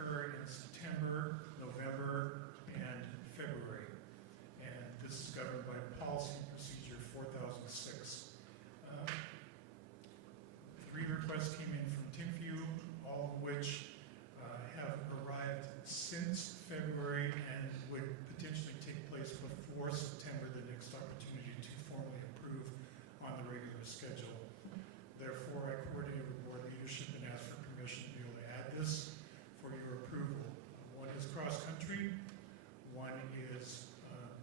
occur in September, November, and February. And this is governed by policy and procedure 4006. 3 requests came in from Timpview, all of which have arrived since February and would potentially take place before September, the next opportunity to formally approve on the regular schedule. Therefore, I coordinated with board leadership and asked for permission to be able to add this for your approval. One is cross-country, one is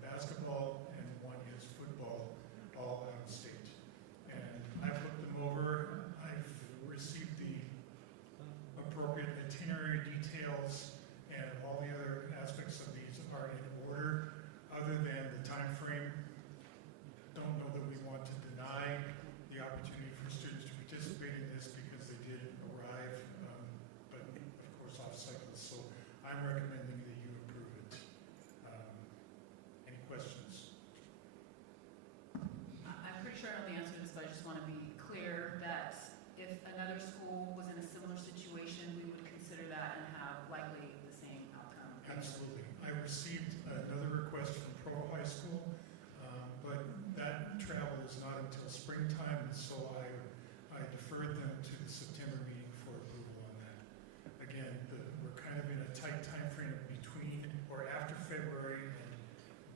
basketball, and one is football, all out of state. And I've looked them over. I've received the appropriate itinerary details, and all the other aspects of these are in order, other than the time frame. Don't know that we want to deny the opportunity for students to participate in this because they did arrive, but of course off cycle. So I'm recommending that you approve it. Any questions? I'm pretty sure I know the answer to this, but I just want to be clear that if another school was in a similar situation, we would consider that and have likely the same outcome. Absolutely. I received another request from Pro High School, but that travel is not until springtime, and so I deferred them to the September meeting for approval on that. Again, we're kind of in a tight time frame between or after February and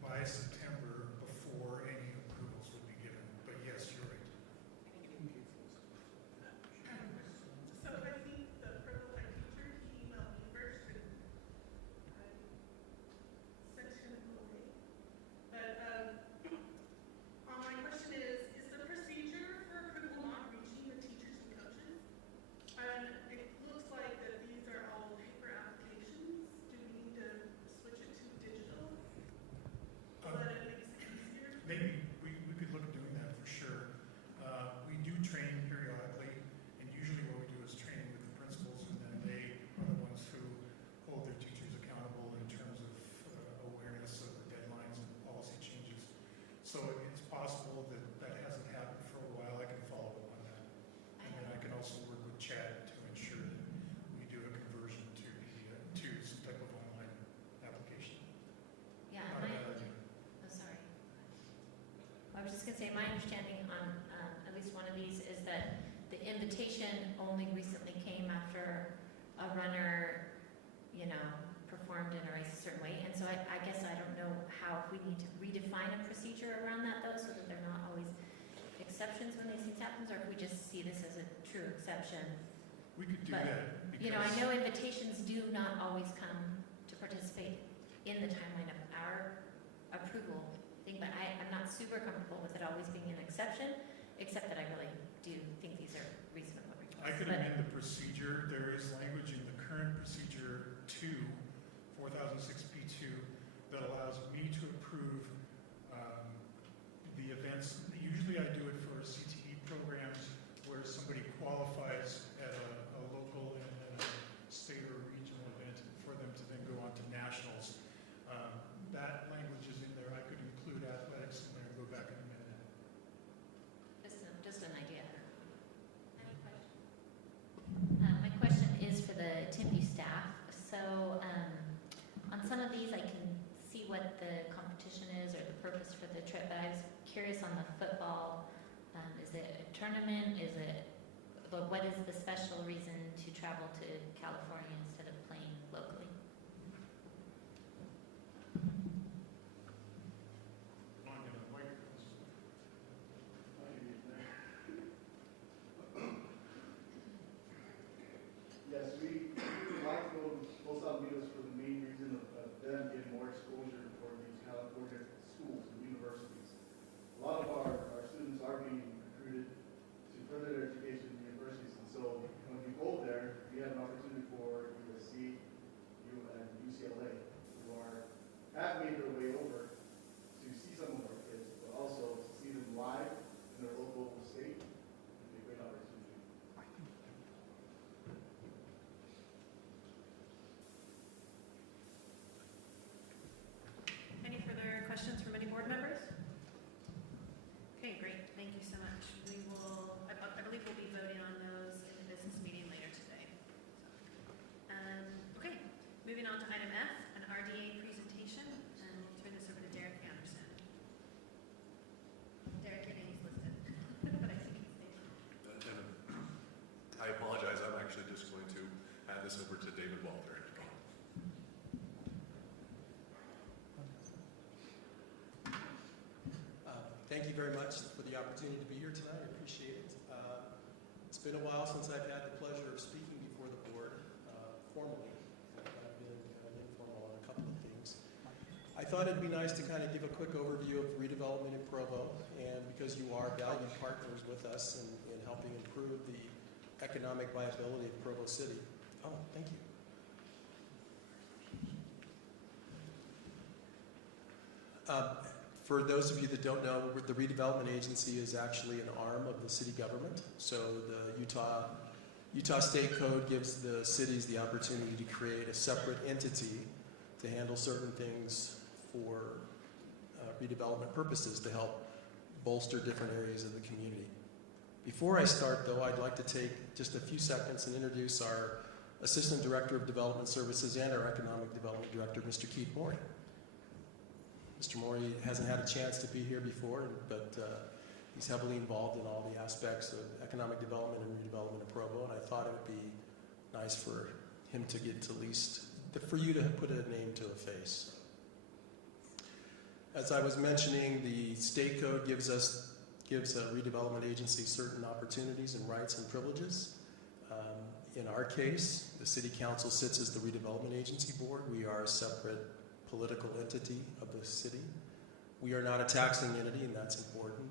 by September before any approvals would be given. But yes, you're right. So I think the purple eye teacher, he emailed me first and I sent him away. But my question is the procedure for approval not reaching the teachers and coaches? And it looks like that these are all paper applications. Do we need to switch it to digital so that it makes it easier? Maybe we could look at doing that for sure. We do training periodically, and usually what we do is training with the principals, and then they are the ones who hold their teachers accountable in terms of awareness of the deadlines and policy changes. So it's possible that that hasn't happened for a while. I can follow up on that. And then I can also work with Chad to ensure that we do a conversion to some type of online application. Yeah, Not a bad idea. oh, sorry. I was just going to say, my understanding on at least one of these is that the invitation only recently came after a runner, performed in a race a certain way. And so I guess I don't know how, if we need to redefine a procedure around that though, so that they're not always exceptions when these things happen, or if we just see this as a true exception. We could do But, that. Because I know invitations do not always come to participate in the timeline of our approval thing, but I'm not super comfortable with it always being an exception, except that I really do think these are reasonable requests. I could amend the procedure. There is language in the current procedure 4006P2 that allows me to approve the events. Usually I do it for CTE programs where somebody qualifies at a local and a state or regional event for them to then go on to nationals. That language is in there. I could include athletics in there and go back and amend it. Just an idea. Any questions? My question is for the Timpview staff. So on some of these I can see what the competition is or the purpose for the trip, but I was curious on the football. Is it a tournament? What is the special reason to travel to California instead of playing locally? Yes, we like to go to Los Alamitos for the main reason of them getting more exposure for these California schools and universities. A lot of our students are being recruited to further their education in universities, and so when you go there, you have an opportunity for your this over to David Walter. Thank you very much for the opportunity to be here tonight. I appreciate it. It's been a while since I've had the pleasure of speaking before the board formally. I've been kind of informal on a couple of things. I thought it'd be nice to kind of give a quick overview of redevelopment in Provo, and because you are valued partners with us in helping improve the economic viability of Provo City. Oh, thank you. For those of you that don't know, the redevelopment agency is actually an arm of the city government. So the Utah State Code gives the cities the opportunity to create a separate entity to handle certain things for redevelopment purposes to help bolster different areas of the community. Before I start, though, I'd like to take just a few seconds and introduce our Assistant Director of Development Services and our Economic Development Director, Mr. Keith Morey. Mr. Morey hasn't had a chance to be here before, but he's heavily involved in all the aspects of economic development and redevelopment of Provo, and I thought it would be nice for him to get to least, for you to put a name to a face. As I was mentioning, the state code gives a redevelopment agency certain opportunities and rights and privileges. In our case, the city council sits as the redevelopment agency board. We are a separate political entity of the city. We are not a taxing entity, and that's important.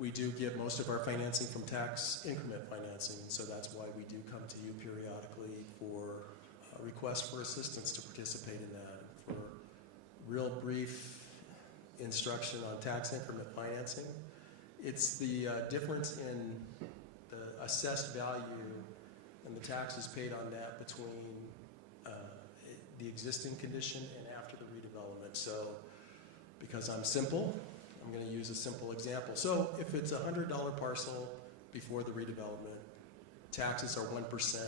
We do get most of our financing from tax increment financing, and so that's why we do come to you periodically for requests for assistance to participate in that. For real brief instruction on tax increment financing, it's the difference in the assessed value and the taxes paid on that between the existing condition and after the redevelopment. So because I'm simple, I'm going to use a simple example. So if it's a $100 parcel before the redevelopment, taxes are 1%.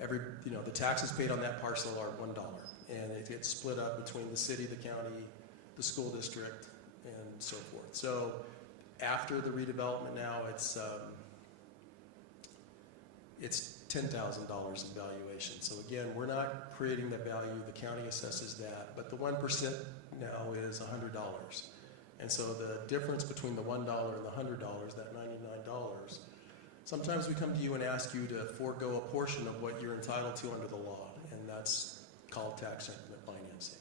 The taxes paid on that parcel are $1, and it gets split up between the city, the county, the school district, and so forth. So after the redevelopment now, it's $10,000 in valuation. So again, we're not creating that value, the county assesses that, but the 1% now is $100. And so the difference between the $1 and the $100, that $99, sometimes we come to you and ask you to forego a portion of what you're entitled to under the law, and that's called tax increment financing.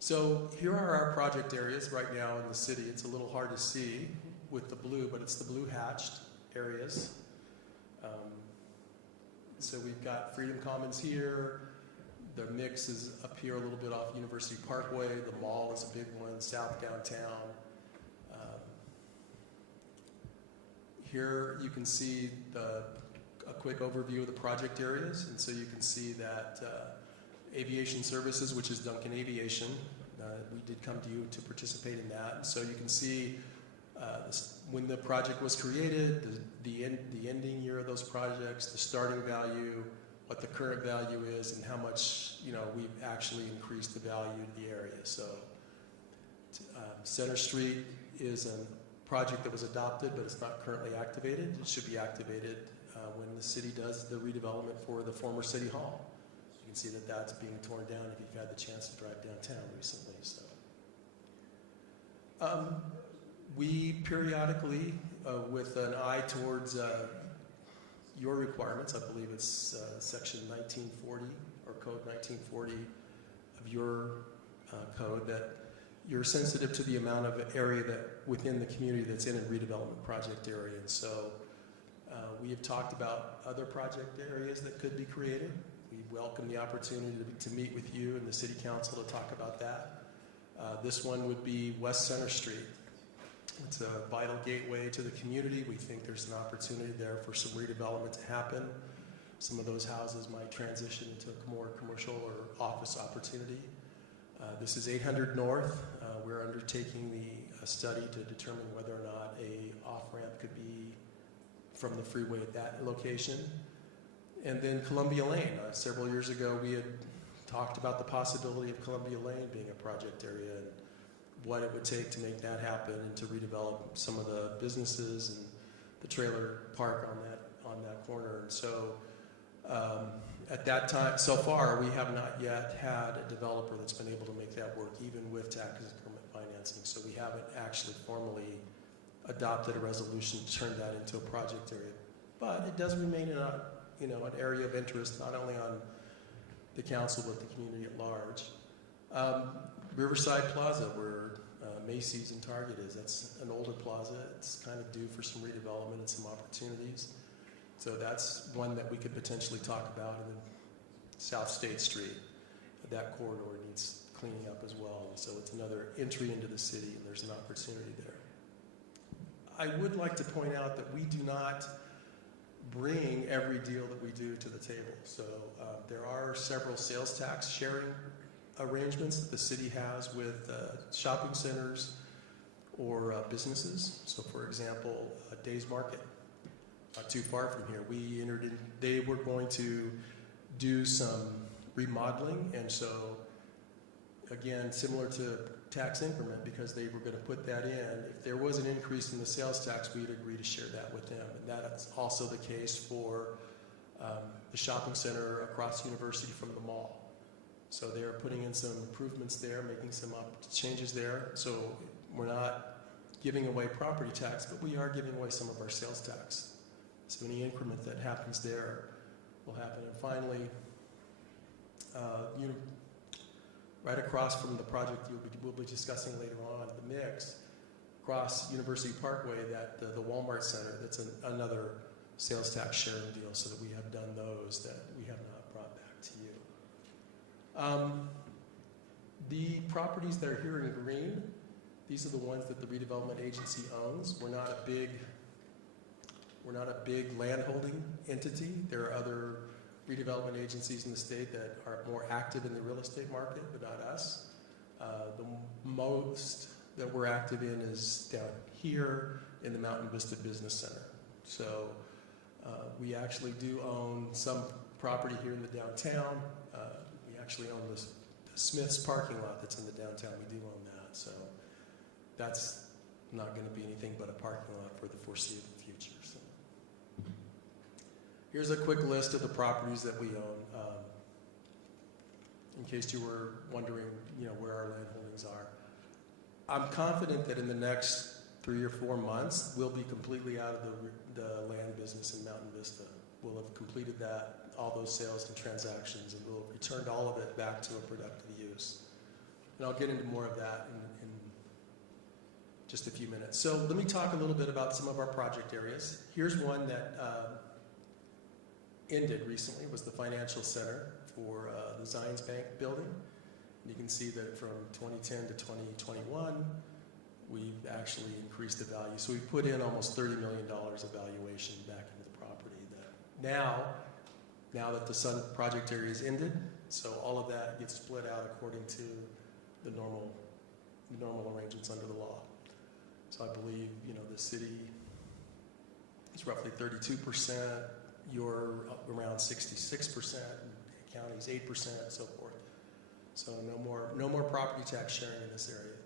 So here are our project areas right now in the city. It's a little hard to see with the blue, but it's the blue hatched areas. So we've got Freedom Commons here. The mix is up here a little bit off University Parkway. The mall is a big one, south downtown. Here you can see a quick overview of the project areas. And so you can see that aviation services, which is Duncan Aviation, we did come to you to participate in that. And so you can see when the project was created, the ending year of those projects, the starting value, what the current value is, and how much we've actually increased the value of the area. So Center Street is a project that was adopted, but it's not currently activated. It should be activated when the city does the redevelopment for the former City Hall. You can see that that's being torn down if you've had the chance to drive downtown recently. So. We periodically, with an eye towards your requirements, I believe it's section 1940 or code 1940 of your code, that you're sensitive to the amount of area that within the community that's in a redevelopment project area. And so we have talked about other project areas that could be created. We welcome the opportunity to meet with you and the City Council to talk about that. This one would be West Center Street. It's a vital gateway to the community. We think there's an opportunity there for some redevelopment to happen. Some of those houses might transition into a more commercial or office opportunity. This is 800 North. We're undertaking a study to determine whether or not a off-ramp could be from the freeway at that location. And then Columbia Lane. Several years ago, we had talked about the possibility of Columbia Lane being a project area and what it would take to make that happen and to redevelop some of the businesses and the trailer park on that corner. And so at that time, so far, we have not yet had a developer that's been able to make that work, even with tax increment financing. So we haven't actually formally adopted a resolution to turn that into a project area. But it does remain an area of interest, not only on the council, but the community at large. Riverside Plaza, where Macy's and Target is, that's an older plaza. It's kind of due for some redevelopment and some opportunities. So that's one that we could potentially talk about. And then South State Street, that corridor needs cleaning up as well. And so it's another entry into the city, and there's an opportunity there. I would like to point out that we do not bring every deal that we do to the table. So there are several sales tax sharing arrangements that the city has with shopping centers or businesses. So for example, Days Market, not too far from here, we entered in, they were going to do some remodeling, and so again, similar to tax increment, because they were going to put that in, if there was an increase in the sales tax, we'd agree to share that with them. And that's also the case for the shopping center across University from the mall. So they're putting in some improvements there, making some changes there. So we're not giving away property tax, but we are giving away some of our sales tax. So any increment that happens there will happen. And finally, right across from the project we'll be discussing later on, the mix, across University Parkway, that the Walmart Center, that's another sales tax sharing deal, so that we have done those that we have not brought back to you. The properties that are here in green, these are the ones that the redevelopment agency owns. We're not a big landholding entity. There are other redevelopment agencies in the state that are more active in the real estate market, but not us. The most that we're active in is down here in the Mountain Vista Business Center. So we actually do own some property here in the downtown. We actually own the Smith's parking lot that's in the downtown. We do own that. So that's not going to be anything but a parking lot for the foreseeable future. So here's a quick list of the properties that we own, in case you were wondering, where our land holdings are. I'm confident that in the next 3 or 4 months, we'll be completely out of the land business in Mountain Vista. We'll have completed that, all those sales and transactions, and we'll have returned all of it back to a productive use. And I'll get into more of that in just a few minutes. So let me talk a little bit about some of our project areas. Here's one that ended recently, was the Financial Center for the Zions Bank building. And you can see that from 2010 to 2021, we've actually increased the value. So we've put in almost $30 million of valuation back into the property. Now that the Sun project area is ended, so all of that gets split out according to the normal arrangements under the law. So I believe, the city is roughly 32%, you're around 66%, and county's 8%, and so forth. So no more property tax sharing in this area.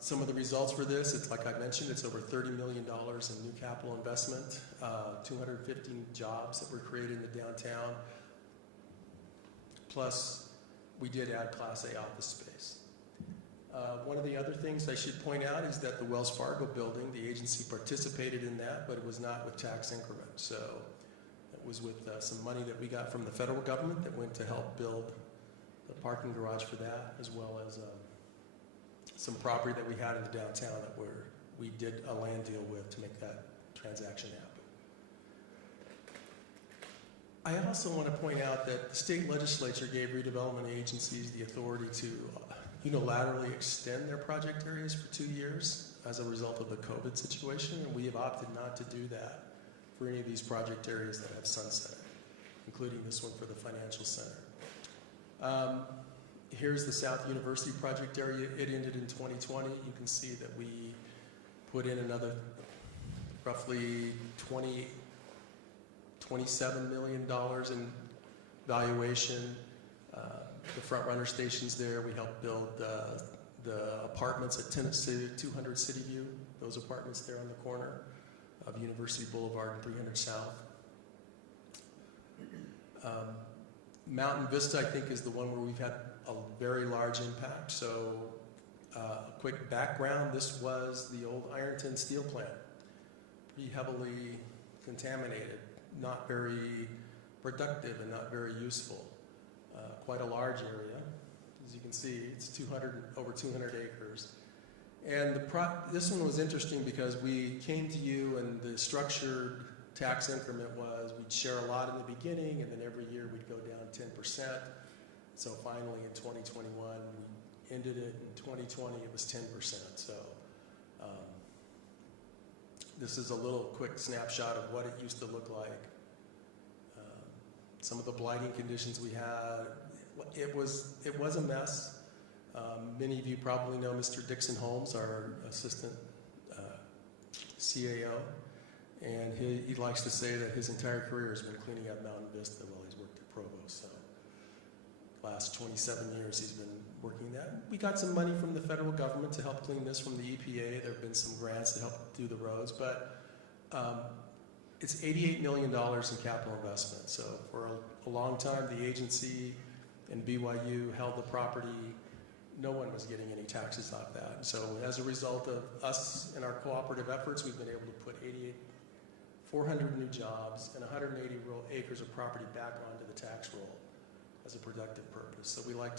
Some of the results for this, it's like I mentioned, it's over $30 million in new capital investment, 215 jobs that were created in the downtown. Plus, we did add Class A office space. One of the other things I should point out is that the Wells Fargo building, the agency participated in that, but it was not with tax increment. So it was with some money that we got from the federal government that went to help build the parking garage for that, as well as some property that we had in the downtown that we did a land deal with to make that transaction happen. I also want to point out that the state legislature gave redevelopment agencies the authority to unilaterally extend their project areas for 2 years as a result of the COVID situation, and we have opted not to do that for any of these project areas that have sunsetted, including this one for the Financial Center. Here's the South University project area. It ended in 2020. You can see that we put in another roughly $27 million in valuation. The front runner stations there, we helped build the apartments at 200 City View, those apartments there on the corner of University Boulevard and 300 South. Mountain Vista, I think, is the one where we've had a very large impact. So a quick background, this was the old Ironton steel plant, pretty heavily contaminated, not very productive and not very useful. Quite a large area. As you can see, it's over 200 acres. And this one was interesting because we came to you and the structured tax increment was we'd share a lot in the beginning and then every year we'd go down 10%. So finally in 2021, we ended it. In 2020, it was 10%. So this is a little quick snapshot of what it used to look like. Some of the blighting conditions we had, it was a mess. Many of you probably know Mr. Dixon Holmes, our assistant CAO, and he likes to say that his entire career has been cleaning up Mountain Vista while he's worked at Provo. So last 27 years he's been working that. We got some money from the federal government to help clean this from the EPA. There have been some grants to help do the roads, but it's $88 million in capital investment. So for a long time, the agency and BYU held the property. No one was getting any taxes off that. So as a result of us and our cooperative efforts, we've been able to put 400 new jobs and 180 acres of property back onto the tax roll as a productive purpose. So we like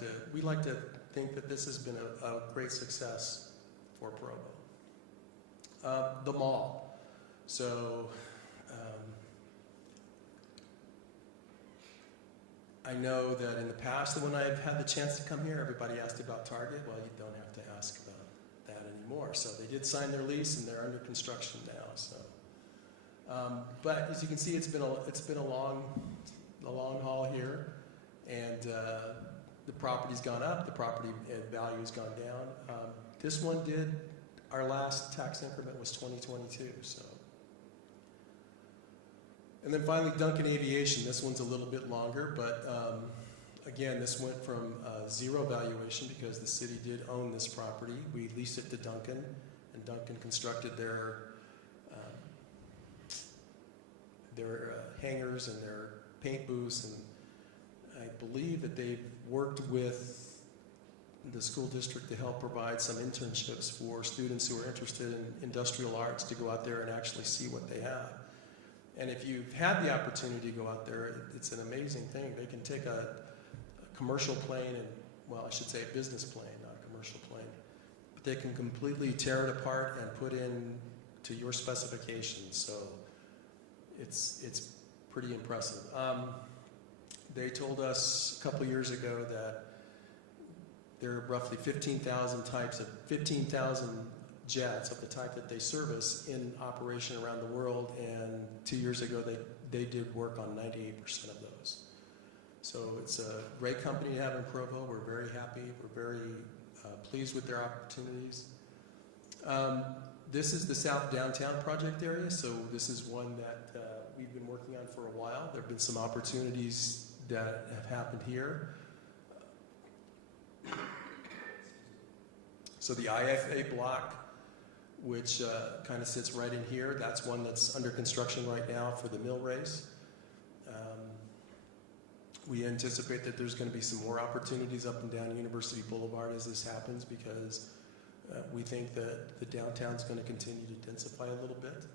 to think that this has been a great success for Provo. The mall. So I know that in the past, when I've had the chance to come here, everybody asked about Target. Well, you don't have to ask about that anymore. So they did sign their lease, and they're under construction now. So, but as you can see, it's been a long haul here, and the property's gone up. The property value's gone down. This one did. Our last tax increment was 2022. So. And then finally, Duncan Aviation. This one's a little bit longer, but again, this went from zero valuation because the city did own this property. We leased it to Duncan, and Duncan constructed their hangars and their paint booths, and I believe that they've worked with the school district to help provide some internships for students who are interested in industrial arts to go out there and actually see what they have. And if you've had the opportunity to go out there, it's an amazing thing. They can take a commercial plane and, well, I should say a business plane, not a commercial plane, but they can completely tear it apart and put in to your specifications. So it's pretty impressive. They told us a couple years ago that there are roughly 15,000 jets of the type that they service in operation around the world, and 2 years ago they did work on 98% of those. So it's a great company to have in Provo. We're very happy. We're very pleased with their opportunities. This is the South Downtown project area, so this is one that we've been working on for a while. There have been some opportunities that have happened here. So the IFA block, which kind of sits right in here, that's one that's under construction right now for the mill race. We anticipate that there's going to be some more opportunities up and down University Boulevard as this happens, because we think that the downtown's going to continue to densify a little bit.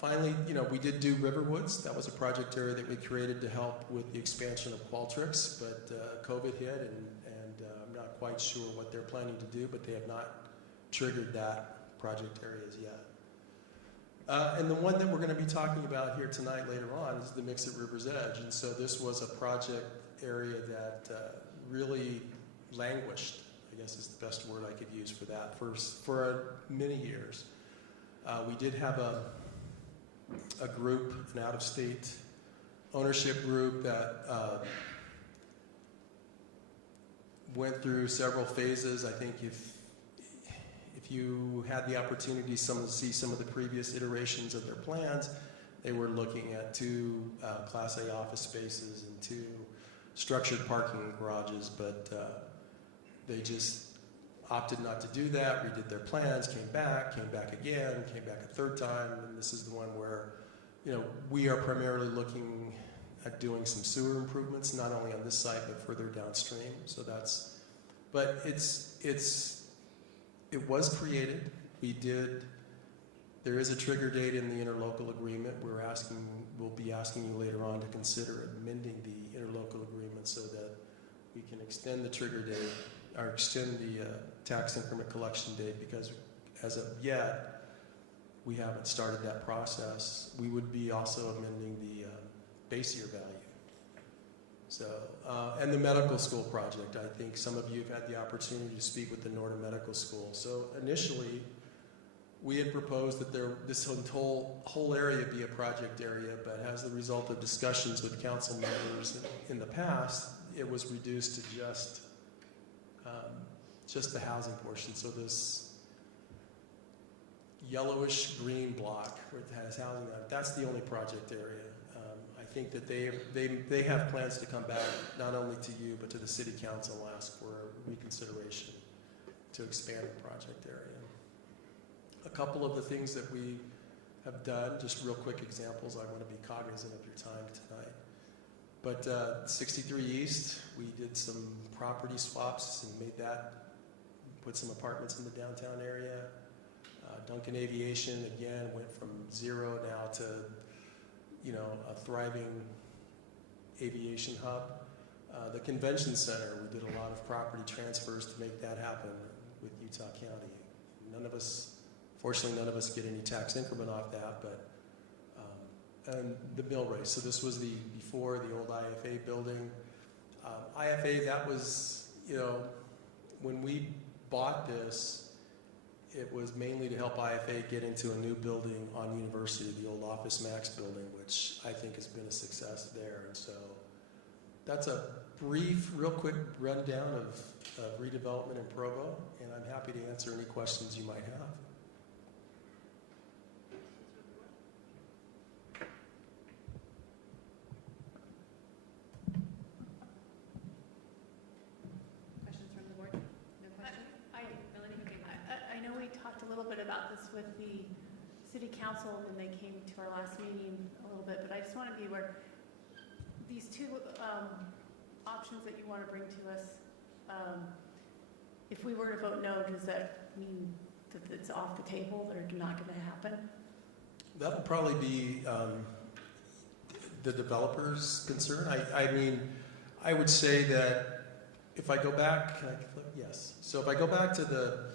Finally, we did do Riverwoods. That was a project area that we created to help with the expansion of Qualtrics, but COVID hit, and I'm not quite sure what they're planning to do, but they have not triggered that project areas yet. And the one that we're going to be talking about here tonight later on is the Mix at River's Edge. And so this was a project area that really languished, I guess is the best word I could use for that, for many years. We did have a group, an out-of-state ownership group that went through several phases. I think if you had the opportunity to see some of the previous iterations of their plans, they were looking at 2 Class A office spaces and 2 structured parking garages, but they just opted not to do that, redid their plans, came back again, came back a third time, and this is the one where we are primarily looking at doing some sewer improvements, not only on this site but further downstream. So that's, but it was created. There is a trigger date in the interlocal agreement. We'll be asking you later on to consider amending the interlocal agreement so that we can extend the trigger date or extend the tax increment collection date, because as of yet, we haven't started that process. We would be also amending the base year value. So, and the medical school project, I think some of you have had the opportunity to speak with the Norton Medical School. So initially, we had proposed that this whole area be a project area, but as the result of discussions with council members in the past, it was reduced to just the housing portion. So this yellowish green block where it has housing on it, that's the only project area. I think that they have plans to come back not only to you but to the city council and ask for reconsideration to expand the project area. A couple of the things that we have done, just real quick examples, I want to be cognizant of your time tonight. But 63 East, we did some property swaps and put some apartments in the downtown area. Duncan Aviation, again, went from 0 now to, a thriving aviation hub. The convention center, we did a lot of property transfers to make that happen with Utah County. Fortunately, none of us get any tax increment off that, but, and the mill race. So this was before the old IFA building. IFA, that was, when we bought this, it was mainly to help IFA get into a new building on University, the old Office Max building, which I think has been a success there. And so that's a real quick rundown of redevelopment in Provo, and I'm happy to answer any questions you might have. Questions from the board? No questions? Melanie, okay. I know we talked a little bit about this with the city council when they came to our last meeting a little bit, but I just want to be aware, these two options that you want to bring to us, if we were to vote no, does that mean that it's off the table, that are not going to happen? That'll probably be the developer's concern. I mean, I would say that if I go back, can I flip? Yes. So if I go back to the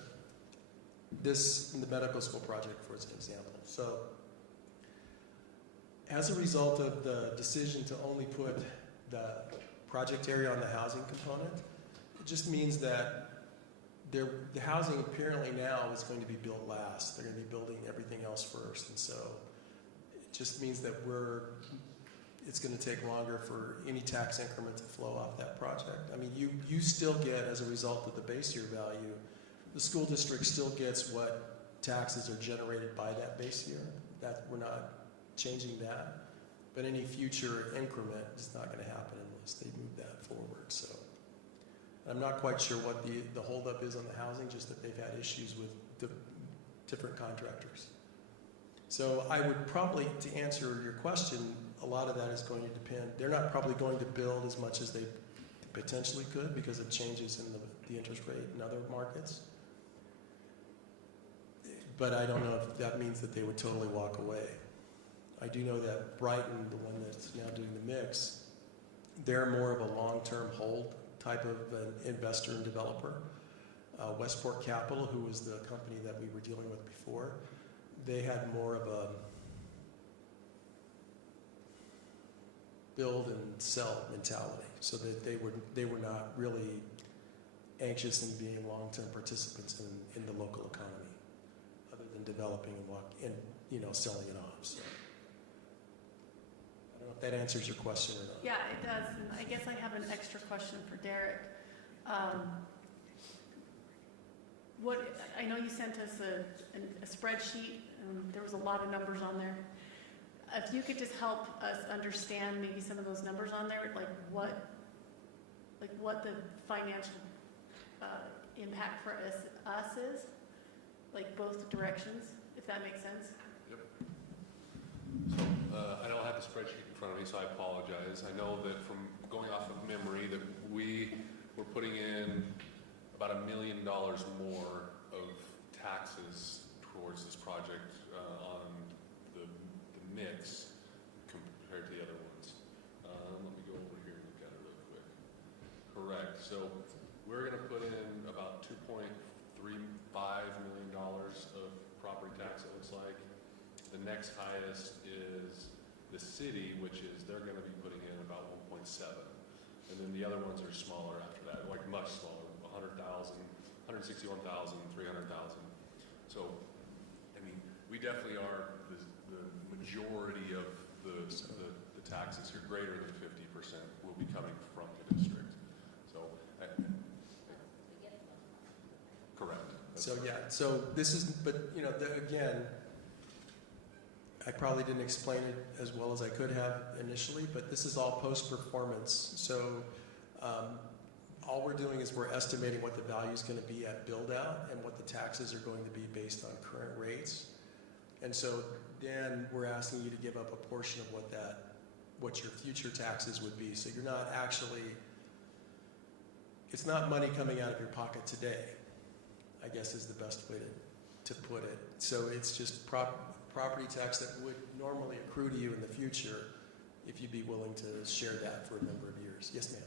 medical school project, for example. So as a result of the decision to only put the project area on the housing component, it just means that the housing apparently now is going to be built last. They're going to be building everything else first. And so it just means that it's going to take longer for any tax increment to flow off that project. I mean, you still get, as a result of the base year value, the school district still gets what taxes are generated by that base year. That we're not changing that. But any future increment is not going to happen unless they move that forward. So I'm not quite sure what the holdup is on the housing, just that they've had issues with different contractors. So I would probably, to answer your question, a lot of that is going to depend. They're not probably going to build as much as they potentially could because of changes in the interest rate in other markets. But I don't know if that means that they would totally walk away. I do know that Brighton, the one that's now doing the mix, they're more of a long-term hold type of an investor and developer. Westport Capital, who was the company that we were dealing with before, they had more of a build and sell mentality, so that they were not really anxious in being long-term participants in the local economy, other than developing and selling it off. So I don't know if that answers your question or not. Yeah, it does. And I guess I have an extra question for Derek. I know you sent us a spreadsheet, and there was a lot of numbers on there. If you could just help us understand maybe some of those numbers on there, like what the financial impact for us is, like both directions, if that makes sense. Yep. So I don't have the spreadsheet in front of me. me, so I apologize. I know that from going off of memory that we were putting in about $1 million more of taxes towards this project on the mix compared to the other ones. Let me go over here and look at it real quick. Correct. So we're going to put in about $2.35 million of property tax, it looks like. The next highest is the city, which is they're going to be putting in about 1.7. And then the other ones are smaller after that, like much smaller, 100,000, 161,000, 300,000. So, I mean, we definitely are the majority of the taxes here, greater than 50% will be coming from the district. So, correct. So yeah, so this is, but you know, again, I probably didn't explain it as well as I could have initially, but this is all post-performance. So all we're doing is we're estimating what the value is going to be at build-out and what the taxes are going to be based on current rates. And so then we're asking you to give up a portion of what your future taxes would be. So you're not actually, it's not money coming out of your pocket today, I guess is the best way to put it. So it's just property tax that would normally accrue to you in the future if you'd be willing to share that for a number of years. Yes, ma'am.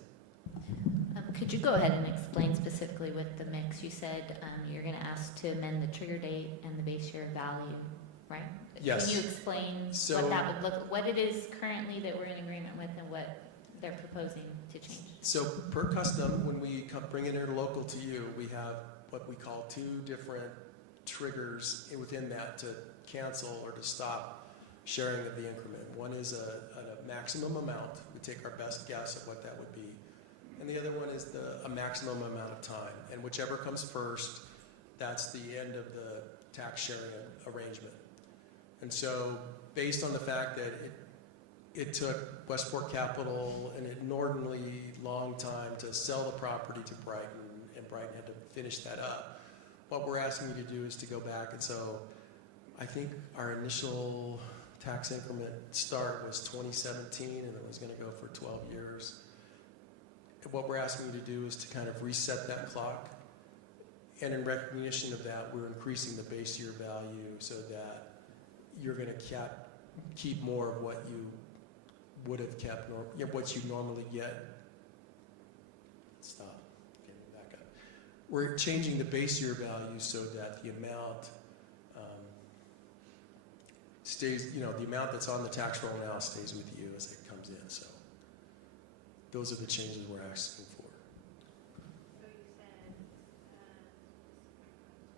Could you go ahead and explain specifically with the mix? You said you're going to ask to amend the trigger date and the base year value, right? Yes. Can you explain what that would look, what it is currently that we're in agreement with and what they're proposing to change? So per custom, when we bring it interlocal to you, we have what we call 2 different triggers within that to cancel or to stop sharing of the increment. One is a maximum amount. We take our best guess at what that would be. And the other one is a maximum amount of time. And whichever comes first, that's the end of the tax sharing arrangement. And so based on the fact that it took Westport Capital an inordinately long time to sell the property to Brighton, and Brighton had to finish that up, what we're asking you to do is to go back. And so I think our initial tax increment start was 2017, and it was going to go for 12 years. And what we're asking you to do is to kind of reset that clock. And in recognition of that, we're increasing the base year value so that you're going to keep more of what you would have kept, what you normally get. Stop. Okay, back up. We're changing the base year value so that the amount stays, the amount that's on the tax roll now stays with you as it comes in. So those are the changes we're asking for. So you said,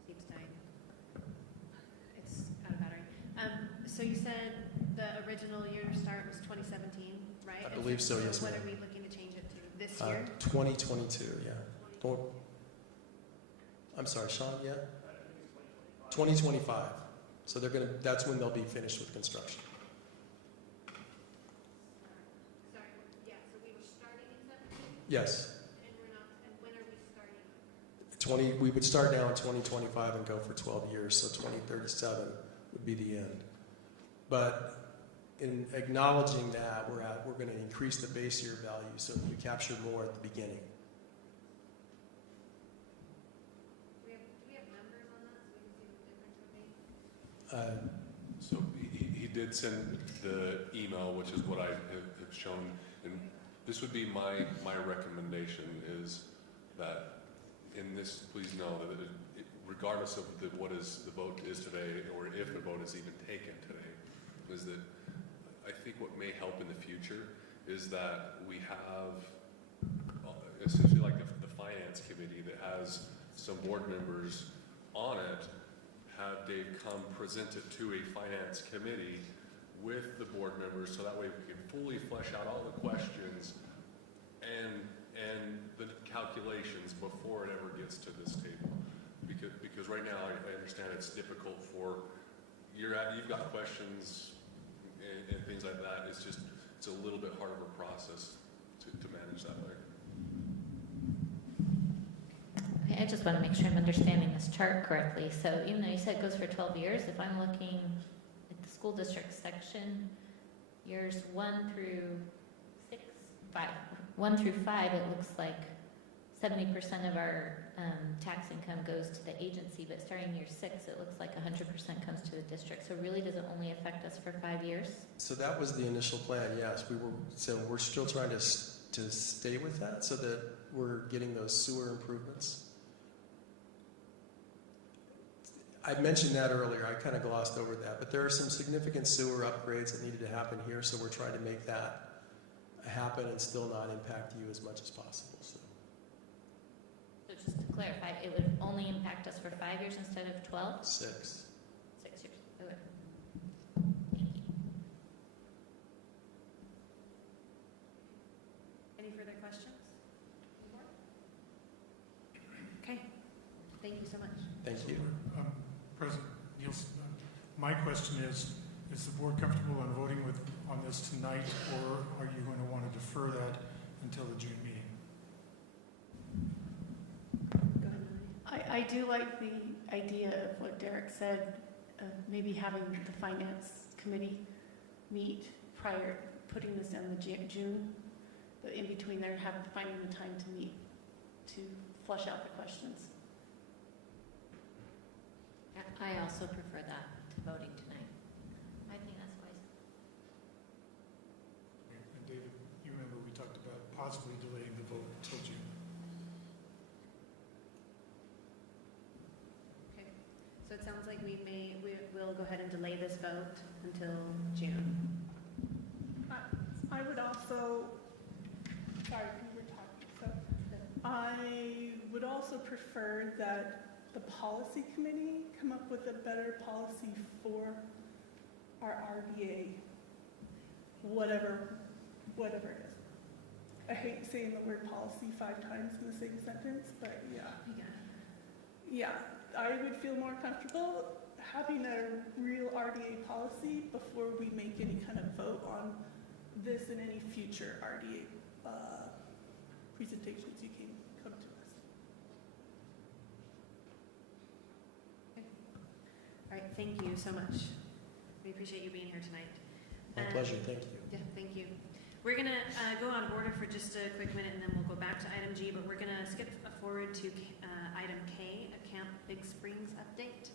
keeps dying. It's out of battery. So you said the original year start was 2017, right? I believe so, yes, What ma'am. are we looking to change it to this year? 2022, yeah. I'm sorry, Sean, yeah? 2025. So that's when they'll be finished with construction. Sorry, yeah, so we were starting in 17? Yes. And we're not, and when are we starting? We would start now in 2025 and go for 12 years, so 2037 would be the end. But in acknowledging that, we're going to increase the base year value so that you capture more at the beginning. Do we have numbers on that so we can see what the difference would be? So he did send the email, which is what I have shown, and this would be my recommendation is that in this, please know that regardless of what the vote is today, or if the vote is even taken today, is that I think what may help in the future is that we have essentially like the finance committee that has some board members on it, have Dave come present it to a finance committee with the board members, so that way we can fully flesh out all the questions and the calculations before it ever gets to this table. Because right now I understand it's difficult for you've got questions and things like that. It's a little bit harder of a process to manage that way. Okay, I just want to make sure I'm understanding this chart correctly. So even though you said it goes for 12 years, if I'm looking at the school district section, years 1 through 5, it looks like 70% of our tax income goes to the agency, but starting year 6, it looks like 100% comes to the district. So really, does it only affect us for 5 years? So that was the initial plan, yes. We're still trying to stay with that so that we're getting those sewer improvements. I mentioned that earlier. I kind of glossed over that, but there are some significant sewer upgrades that needed to happen here, so we're trying to make that happen and still not impact you as much as possible. So Just to clarify, it would only impact us for 5 years instead of 12? 6. 6 years. Okay. Thank you. Any further questions? Okay, thank you so much. Thank you. President Nielsen, my question is the board comfortable in voting on this tonight, or are you going to want to defer that until the June meeting? Go ahead, Lily. I do like the idea of what Derek said, of maybe having the finance committee meet prior, putting this in the June, but in between there, finding the time to meet to flush out the questions. I also prefer that to voting tonight. I think that's wise. And David, you remember we talked about possibly delaying the vote until June. Okay, so it sounds like we will go ahead and delay this vote until June. I would also, sorry, we were talking, so I would also prefer that the policy committee come up with a better policy for our RDA, whatever it is. I hate saying the word policy 5 times in the same sentence, but yeah, I would feel more comfortable having a real RDA policy before we make any kind of vote on this and any future RDA presentations you can come to us. All right, thank you so much. We appreciate you being here tonight. My pleasure. Thank you. Yeah, thank you. We're going to go out of order for just a quick minute, and then we'll go back to item G, but we're going to skip forward to item K, a Camp Big Springs update.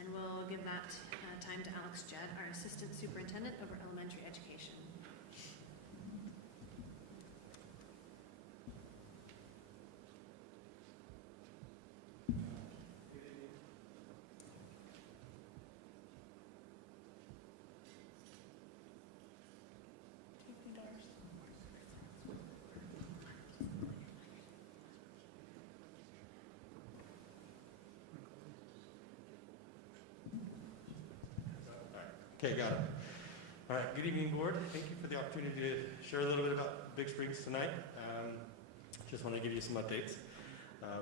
And we'll give that time to Alex Judd, our Assistant Superintendent over Elementary Education. Okay, got it. All right, good evening, board. Thank you for the opportunity to share a little bit about Big Springs tonight. Just want to give you some updates.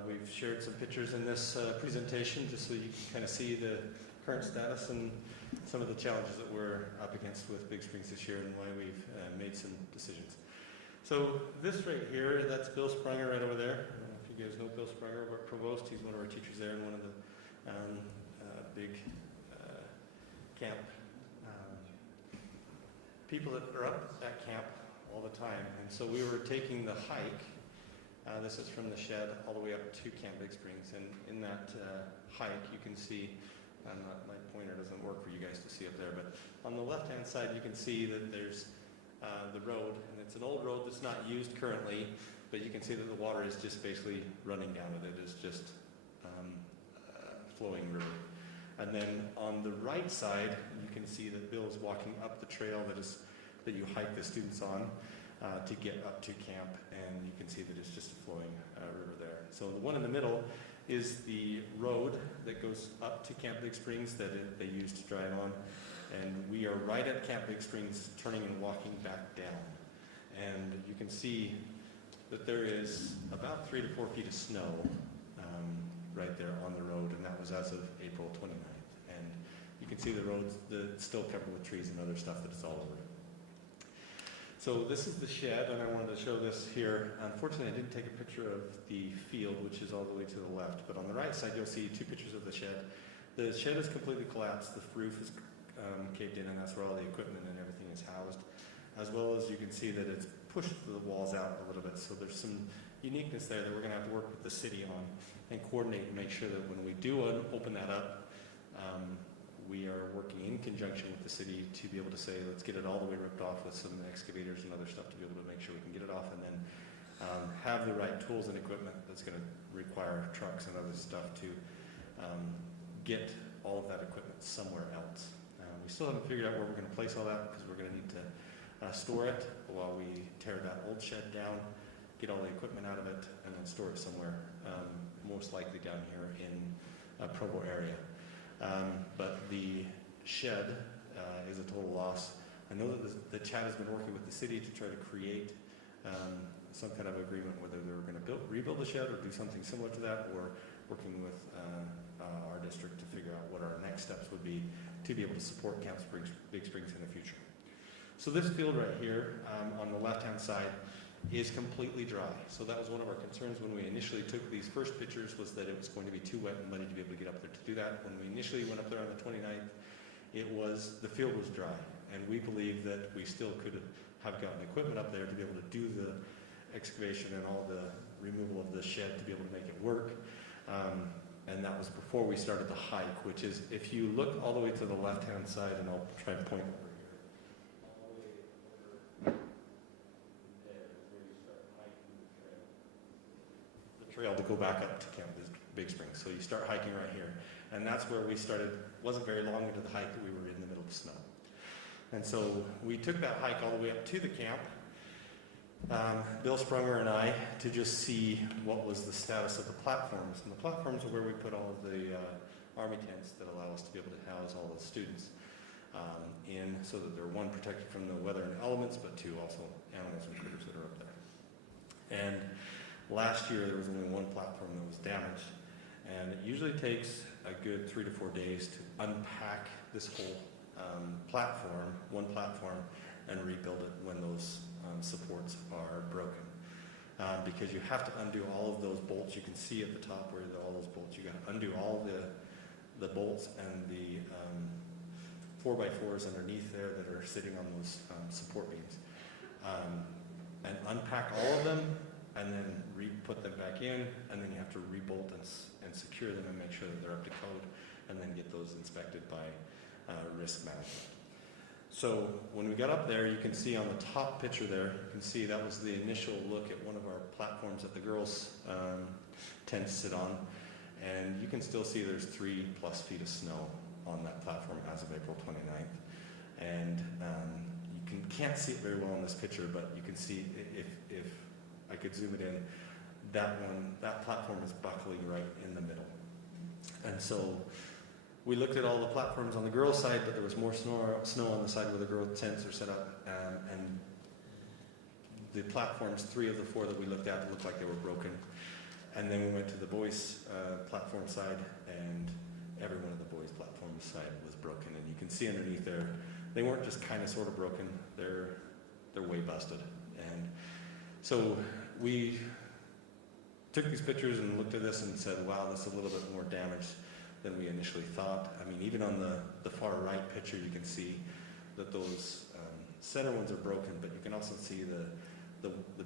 We've shared some pictures in this presentation just so you can kind of see the current status and some of the challenges that we're up against with Big Springs this year and why we've made some decisions. So this right here, that's Bill Spranger right over there. I don't know if you guys know Bill Spranger, our provost. He's one of our teachers there and one of the big camp people that are up at camp all the time. And so we were taking the hike, this is from the shed all the way up to Camp Big Springs. And in that hike, you can see, my pointer doesn't work for you guys to see up there, but on the left-hand side, you can see that there's the road, and it's an old road that's not used currently, but you can see that the water is just basically running down it. It is just flowing river. And then on the right side, you can see that Bill is walking up the trail that you hike the students on to get up to camp, and you can see that it's just a flowing river there. So the one in the middle is the road that goes up to Camp Big Springs that they use to drive on, and we are right at Camp Big Springs, turning and walking back down. And you can see that there is about 3 to 4 feet of snow right there on the road, and that was as of April 29th. And you can see the road's still covered with trees and other stuff that's all over it. So this is the shed, and I wanted to show this here. Unfortunately, I didn't take a picture of the field, which is all the way to the left, but on the right side, you'll see 2 pictures of the shed. The shed is completely collapsed. The roof is caved in, and that's where all the equipment and everything is housed. As well as you can see that it's pushed the walls out a little bit, so there's some uniqueness there that we're going to have to work with the city on and coordinate and make sure that when we do open that up, we are working in conjunction with the city to be able to say, let's get it all the way ripped off with some excavators and other stuff to be able to make sure we can get it off, and then have the right tools and equipment that's going to require trucks and other stuff to get all of that equipment somewhere else. We still haven't figured out where we're going to place all that because we're going to need to store it while we tear that old shed down, get all the equipment out of it, and then store it somewhere, most likely down here in Provo area. But the shed is a total loss. I know that Chad has been working with the city to try to create some kind of agreement whether they're going to rebuild the shed or do something similar to that, or working with our district to figure out what our next steps would be to be able to support Camp Big Springs in the future. So this field right here on the left-hand side is completely dry. So that was one of our concerns when we initially took these first pictures, was that it was going to be too wet and muddy to be able to get up there to do that. When we initially went up there on the 29th, the field was dry, and we believe that we still could have gotten equipment up there to be able to do the excavation and all the removal of the shed to be able to make it work. And that was before we started the hike, which is, if you look all the way to the left-hand side, and I'll try and point over here, all the way over there is where you start hiking the trail to go back up to Camp Big Springs. So you start hiking right here, and that's where we started. Wasn't very long into the hike that we were in the middle of snow. And so we took that hike all the way up to the camp, Bill Sprunger and I, to just see what was the status of the platforms. And the platforms are where we put all of the Army tents that allow us to be able to house all the students in, so that they're, one, protected from the weather and elements, but two, also animals and critters that are up there. And last year there was only one platform that was damaged, and it usually takes a good 3 to 4 days to unpack this whole one platform, and rebuild it when those supports are broken. Because you have to undo all of those bolts. You can see at the top where all those bolts, you got to undo all the bolts and the 4x4s underneath there that are sitting on those support beams, and unpack all of them, and then put them back in, and then you have to rebolt and secure them and make sure that they're up to code, and then get those inspected by risk management. So when we got up there, you can see on the top picture there, you can see that was the initial look at one of our platforms that the girls' tents sit on, and you can still see there's 3+ feet of snow on that platform as of April 29th. And you can't see it very well in this picture, but you can see, if I could zoom it in, that platform is buckling right in the middle. And so we looked at all the platforms on the girls' side, but there was more snow on the side where the girls' tents are set up, and the platforms, 3 of the 4 that we looked at, looked like they were broken. And then we went to the boys' platform side, and every one of the boys' platform side was broken. And you can see underneath there, they weren't just kind of sort of broken, they're way busted. And so we took these pictures and looked at this and said, wow, that's a little bit more damaged than we initially thought. I mean, even on the far right picture, you can see that those center ones are broken, but you can also see the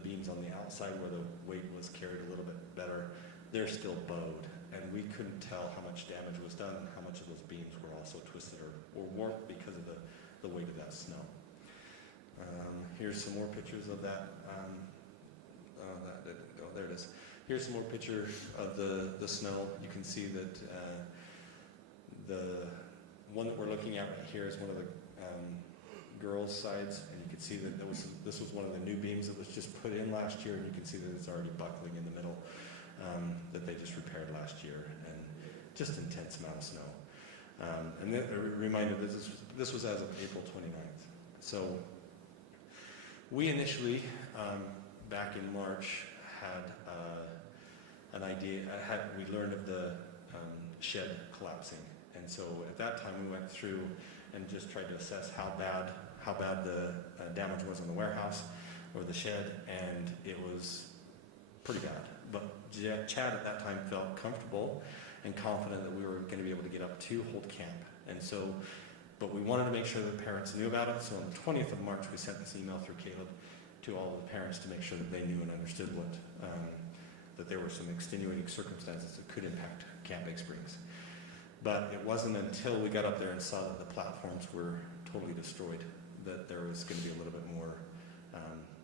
beams on the outside where the weight was carried a little bit better. They're still bowed, and we couldn't tell how much damage was done and how much of those beams were also twisted or warped because of the weight of that snow. Here's some more pictures of that. That didn't go. There it is. Here's some more pictures of the snow. You can see that the one that we're looking at right here is one of the girls' sides, and you can see that this was one of the new beams that was just put in last year, and you can see that it's already buckling in the middle, that they just repaired last year, and just intense amount of snow. And then a reminder that this was as of April 29th. So we initially, back in March, had an idea. We learned of the shed collapsing, and so at that time we went through and just tried to assess how bad the damage was on the warehouse or the shed, and it was pretty bad. But Chad at that time felt comfortable and confident that we were going to be able to get up to Holt Camp, and so But we wanted to make sure that the parents knew about it, so on the 20th of March, we sent this email through Caleb to all of the parents to make sure that they knew and understood that there were some extenuating circumstances that could impact Camp Big Springs. But it wasn't until we got up there and saw that the platforms were totally destroyed that there was going to be a little bit more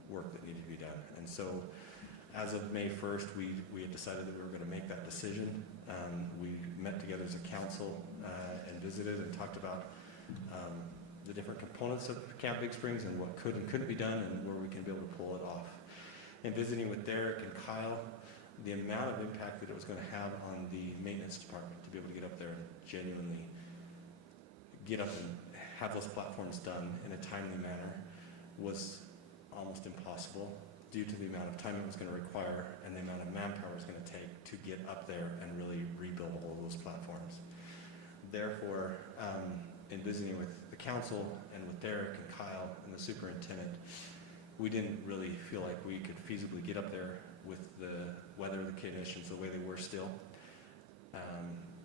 work that needed to be done. And so as of May 1st, we had decided that we were going to make that decision. We met together as a council and visited and talked about the different components of Camp Big Springs and what could and couldn't be done and where we can be able to pull it off. In visiting with Derek and Kyle, the amount of impact that it was going to have on the maintenance department to be able to get up there and genuinely get up and have those platforms done in a timely manner was almost impossible due to the amount of time it was going to require and the amount of manpower it was going to take to get up there and really rebuild all of those platforms. Therefore, in visiting with the council and with Derek and Kyle and the superintendent, we didn't really feel like we could feasibly get up there with the weather, the conditions, the way they were still,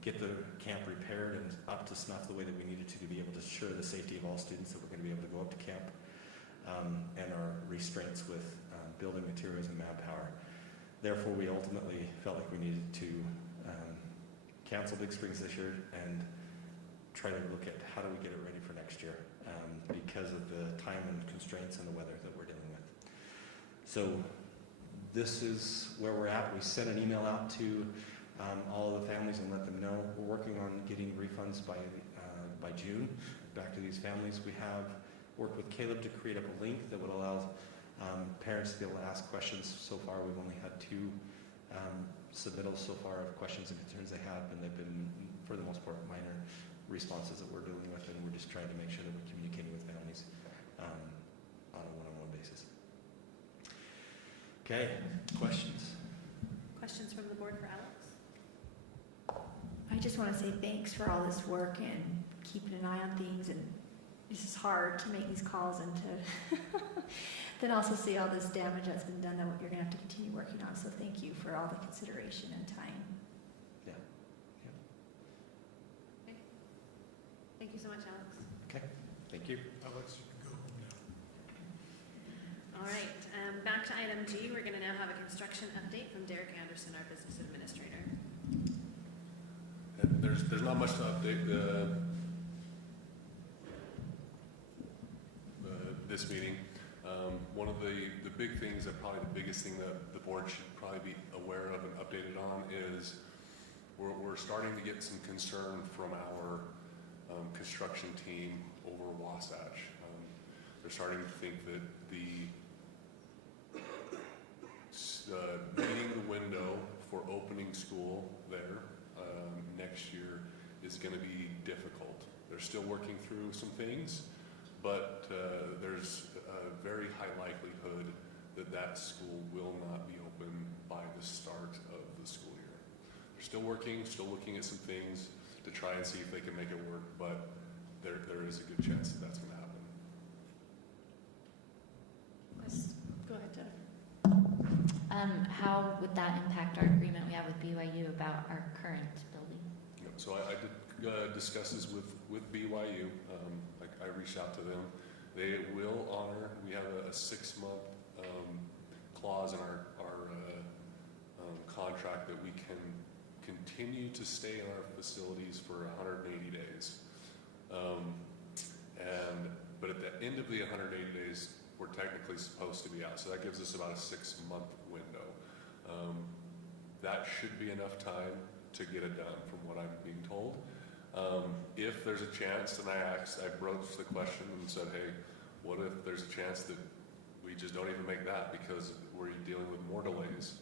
get the camp repaired and up to snuff the way that we needed to be able to ensure the safety of all students that were going to be able to go up to camp, and our restraints with building materials and manpower. Therefore, we ultimately felt like we needed to cancel Big Springs this year and try to look at how do we get it ready for next year because of the time and constraints and the weather that we're dealing with. So this is where we're at. We sent an email out to all of the families and let them know. We're working on getting refunds by June back to these families. We have worked with Caleb to create up a link that would allow parents to be able to ask questions. So far, we've only had 2 submittals so far of questions and concerns they have, and they've been, for the most part, minor responses that we're dealing with, and we're just trying to make sure that we're communicating with families on a one-on-one basis. Okay, questions? Questions from the board for Alex? I just want to say thanks for all this work and keeping an eye on things, and this is hard to make these calls and to then also see all this damage that's been done that you're going to have to continue working on. So thank you for all the consideration and time. Yeah. Okay. Thank you so much, Alex. Okay, thank you. Alex, you can go home now. All right, back to item G. We're going to now have a construction update from Derek Anderson, our business administrator. There's not much to update this meeting. One of the big things, and probably the biggest thing that the board should probably be aware of and updated on is we're starting to get some concern from our construction team over Wasatch. They're starting to think that meeting the window for opening school there next year is going to be difficult. They're still working through some things, but there's a very high likelihood that school will not be open by the start of the school year. They're still working, still looking at some things to try and see if they can make it work, but there is a good chance that that's going to happen. Go ahead, Jennifer. How would that impact our agreement we have with BYU about our current building? So I did discuss this with BYU. I reached out to them. They will honor, we have a 6-month clause in our contract that we can continue to stay in our facilities for 180 days. But at the end of the 180 days, we're technically supposed to be out. So that gives us about a 6-month window. That should be enough time to get it done from what I'm being told. If there's a chance, and I broached the question and said, hey, what if there's a chance that we just don't even make that because we're dealing with more delays?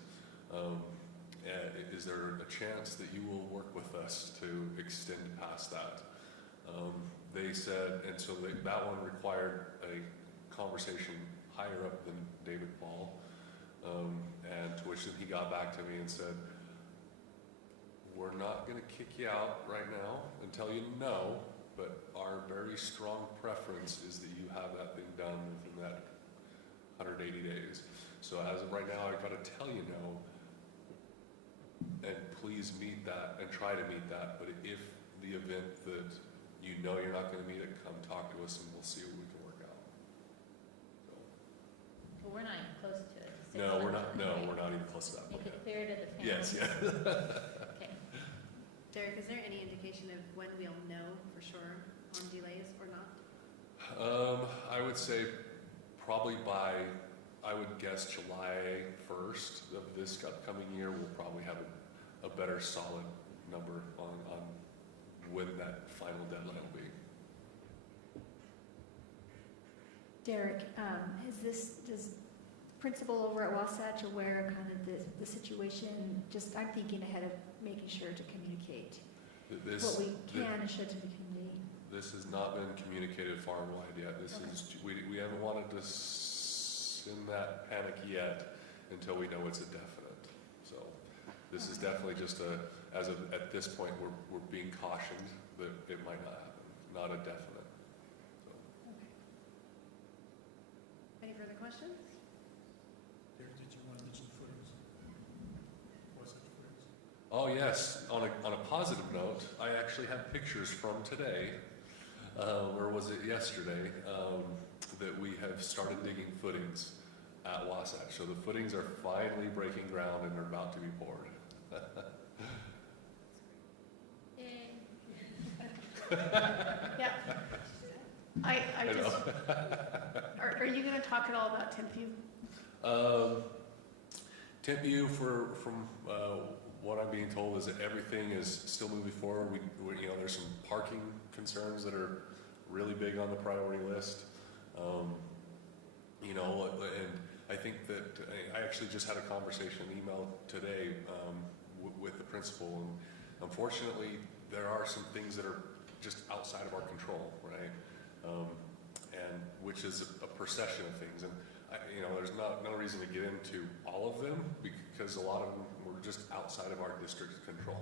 Is there a chance that you will work with us to extend past that? They said, and so that one required a conversation higher up than David Paul, and to which he got back to me and said, we're not going to kick you out right now and tell you no, but our very strong preference is that you have that thing done within that 180 days. So as of right now, I've got to tell you no, and please meet that and try to meet that. But if the event that you know you're not going to meet it, come talk to us and we'll see what we can work out. So, Well, we're not even close to it. no, we're not. No, we're not even close to that Make point it yet. clear to the families. Yes, yeah. Okay. Derek, is there any indication of when we'll know for sure on delays or not? I would say probably by, I would guess July 1st of this upcoming year, we'll probably have a better solid number on when that final deadline will be. Derek, does principal over at Wasatch aware of kind of the situation? Just, I'm thinking ahead of making sure to communicate what we can and should to the community. This has not been communicated far and wide yet. This is, we haven't wanted to send that panic yet until we know it's a definite. So this is definitely just at this point, we're being cautioned that it might not happen, not a definite. So. Any further questions? Derek, did you want to mention footings? Was it footings? Oh yes, on a positive note, I actually have pictures from today, or was it yesterday, that we have started digging footings at Wasatch. So the footings are finally breaking ground and they're about to be poured. Yay. Yeah. I know. just, are you going to talk at all about Timpview? Timpview, from what I'm being told, is that everything is still moving forward. We there's some parking concerns that are really big on the priority list. And I think that I actually just had a conversation, email today with the principal, and unfortunately, there are some things that are just outside of our control, right? And which is a procession of things, and there's no reason to get into all of them because a lot of them were just outside of our district's control.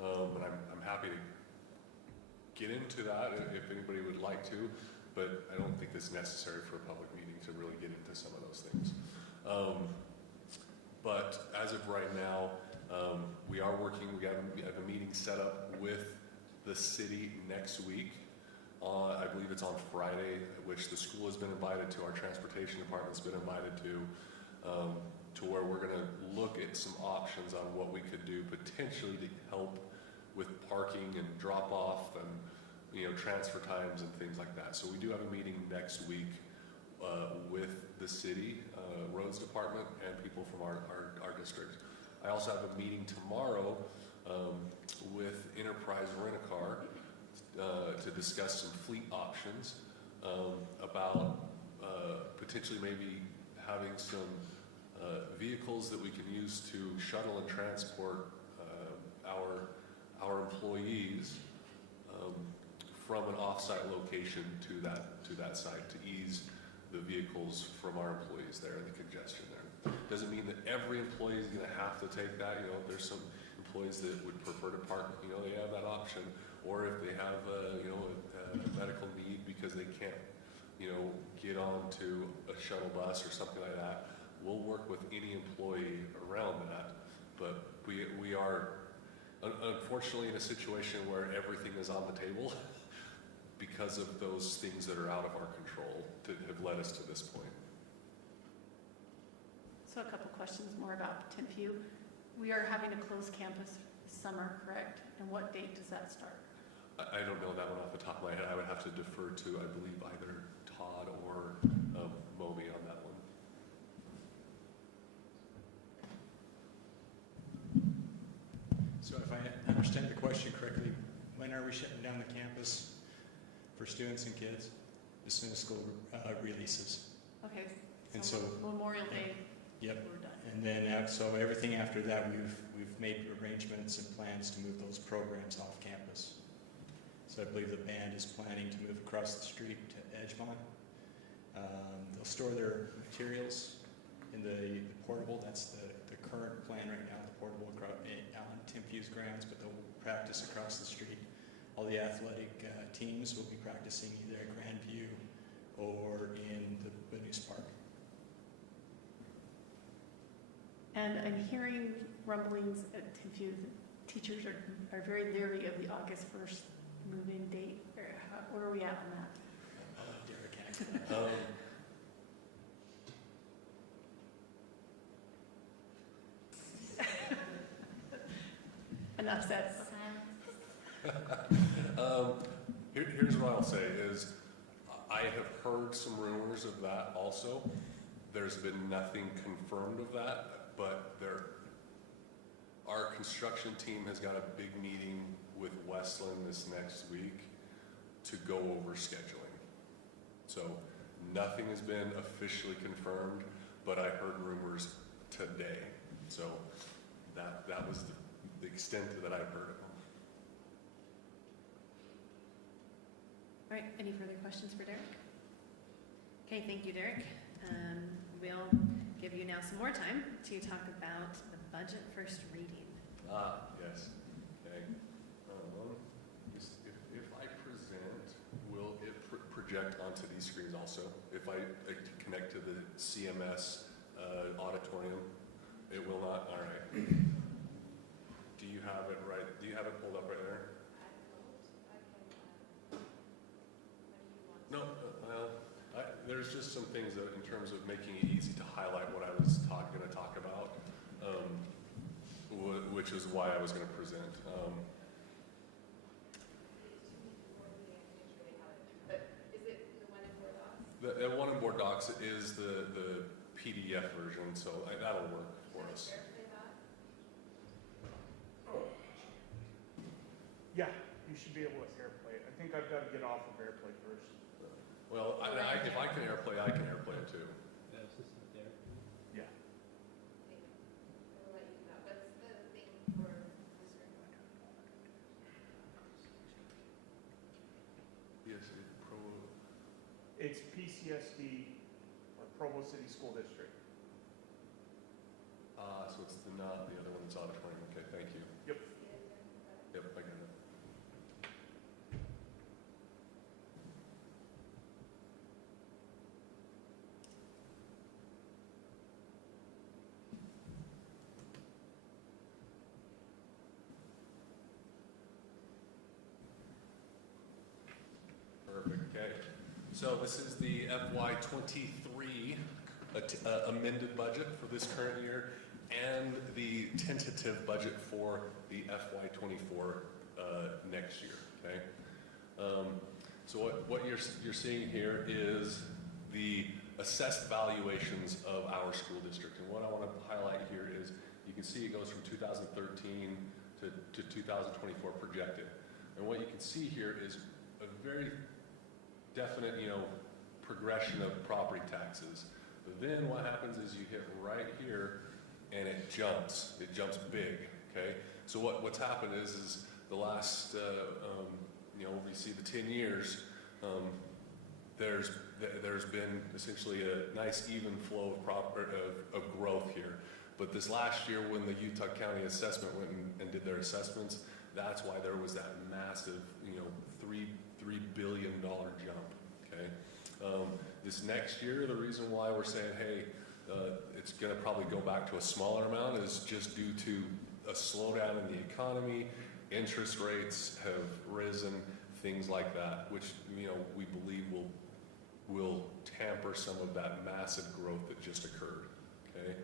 And I'm happy to get into that if anybody would like to, but I don't think it's necessary for a public meeting to really get into some of those things. But as of right now, we are working. We have a meeting set up with the city next week. I believe it's on Friday, which the school has been invited to. Our transportation department's been invited to where we're going to look at some options on what we could do potentially to help with parking and drop off and transfer times and things like that. So we do have a meeting next week with the city roads department and people from our district. I also have a meeting tomorrow with Enterprise Rent-A-Car to discuss some fleet options about potentially maybe having some vehicles that we can use to shuttle and transport our employees from an off-site location to that site to ease the vehicles from our employees there and the congestion there. Doesn't mean that every employee is going to have to take that. There's some employees that would prefer to park. They have that option. Or if they have a medical need because they can't, get onto a shuttle bus or something like that, we'll work with any employee around that. But we are unfortunately in a situation where everything is on the table because of those things that are out of our control that have led us to this point. So a couple questions more about Timpview. We are having a closed campus this summer, correct? And what date does that start? I don't know that one off the top of my head. I would have to defer to, I believe, either Todd or Moby on that one. So if I understand the question correctly, when are we shutting down the campus for students and kids? As soon as school releases. Okay. And so Memorial Day. Yep. We're done. And then, so everything after that, we've made arrangements and plans to move those programs off campus. So I believe the band is planning to move across the street to Edgemont. They'll store their materials in the portable. That's the current plan right now, the portable on Timpview's grounds, but they'll practice across the street. All the athletic teams will be practicing either at Grandview or in the News Park. And I'm hearing rumblings at Timpview that teachers are very leery of the August 1st move-in date, or where are we at on that? I'll let Derek answer that. Enough said. Here's what I'll say is, I have heard some rumors of that also. There's been nothing confirmed of that, but our construction team has got a big meeting with Westland this next week to go over scheduling. So nothing has been officially confirmed, but I heard rumors today. So that was the extent that I've heard of them. All right, any further questions for Derek? Okay, thank you, Derek. We'll give you now some more time to talk about the budget first reading. Yes. Okay. If I present, will it project onto these screens also? If I connect to the CMS auditorium, it will not? All right. Do you have it right? Do you have it pulled up right there? No, there's just some things that, in terms of making it easy to highlight what I was going to talk about, which is why I was going to present. The one in Board Docs is the PDF version, so that'll work for us. Yeah, you should be able to AirPlay. I think I've got to get off of AirPlay first. Well, if I can AirPlay, I can AirPlay it too. Yeah. Yes, It's PCSD, or Provo City School District. so it's not the other one that's auditorium. Okay, thank you. Yep. Yep, I got it. Perfect, okay. So this is the FY23 amended budget for this current year and the tentative budget for the FY24 next year, okay? So what you're seeing here is the assessed valuations of our school district. And what I want to highlight here is you can see it goes from 2013 to 2024 projected. And what you can see here is a very definite, progression of property taxes. But then what happens is you hit right here and it jumps big, okay? So what's happened is the last, we see the 10 years, there's been essentially a nice even flow of growth here. But this last year when the Utah County Assessment went and did their assessments, that's why there was that massive, $3 billion jump, okay? This next year, the reason why we're saying, hey, it's going to probably go back to a smaller amount is just due to a slowdown in the economy. Interest rates have risen, things like that, which we believe will tamper some of that massive growth that just occurred. Okay,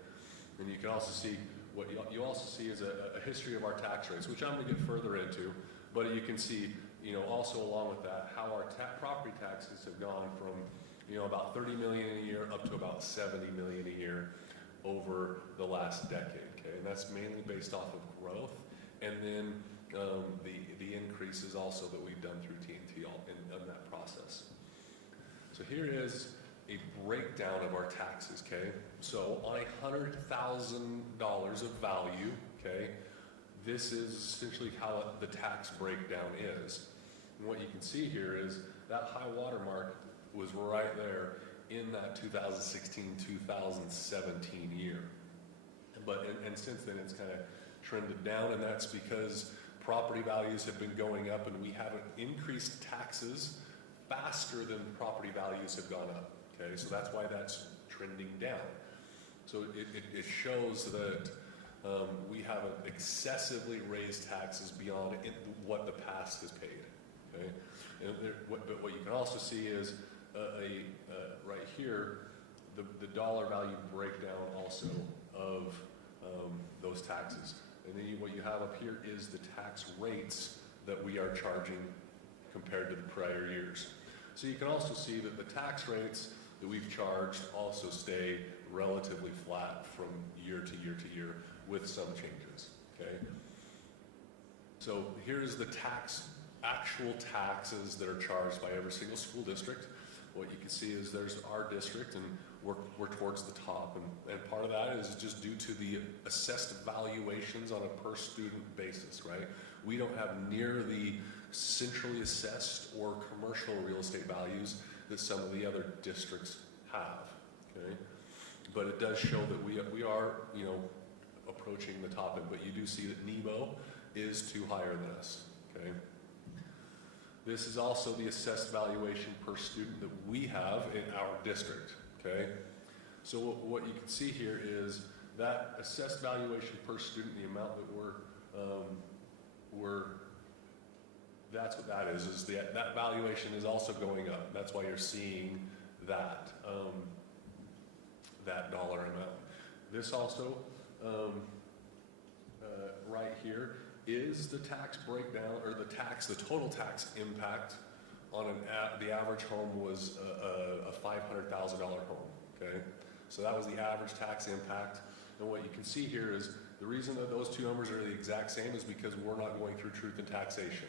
and you can also see what you also see is a history of our tax rates, which I'm going to get further into. But you can see, also along with that, how our property taxes have gone from about $30 million a year up to about $70 million a year over the last decade. Okay, and that's mainly based off of growth, and then the increases also that we've done through TNT in that process. So here is a breakdown of our taxes. Okay, so on $100,000 of value, okay, this is essentially how the tax breakdown is. And what you can see here is that high water mark was right there in that 2016-2017 year. But and since then it's kind of trended down, and that's because property values have been going up, and we haven't increased taxes faster than property values have gone up. Okay, so that's why that's trending down. So it shows that we haven't excessively raised taxes beyond what the past has paid. okay? And but what you can also see is right here, the dollar value breakdown also of those taxes. And then what you have up here is the tax rates that we are charging compared to the prior years. So you can also see that the tax rates that we've charged also stay relatively flat from year to year to year with some changes, okay? So here's the actual taxes that are charged by every single school district. What you can see is there's our district, and we're towards the top, and part of that is just due to the assessed valuations on a per student basis, right? We don't have near the centrally assessed or commercial real estate values that some of the other districts have, okay? But it does show that we are, you know, approaching the top end, but you do see that Nebo is too higher than us, okay? This is also the assessed valuation per student that we have in our district, okay? So what you can see here is that assessed valuation per student, the amount that that's what that is that valuation is also going up. That's why you're seeing that, that dollar amount. This also, right here, is the tax breakdown, or the total tax impact on the average home was a $500,000 home, okay? So that was the average tax impact. And what you can see here is the reason that those two numbers are the exact same is because we're not going through truth and taxation.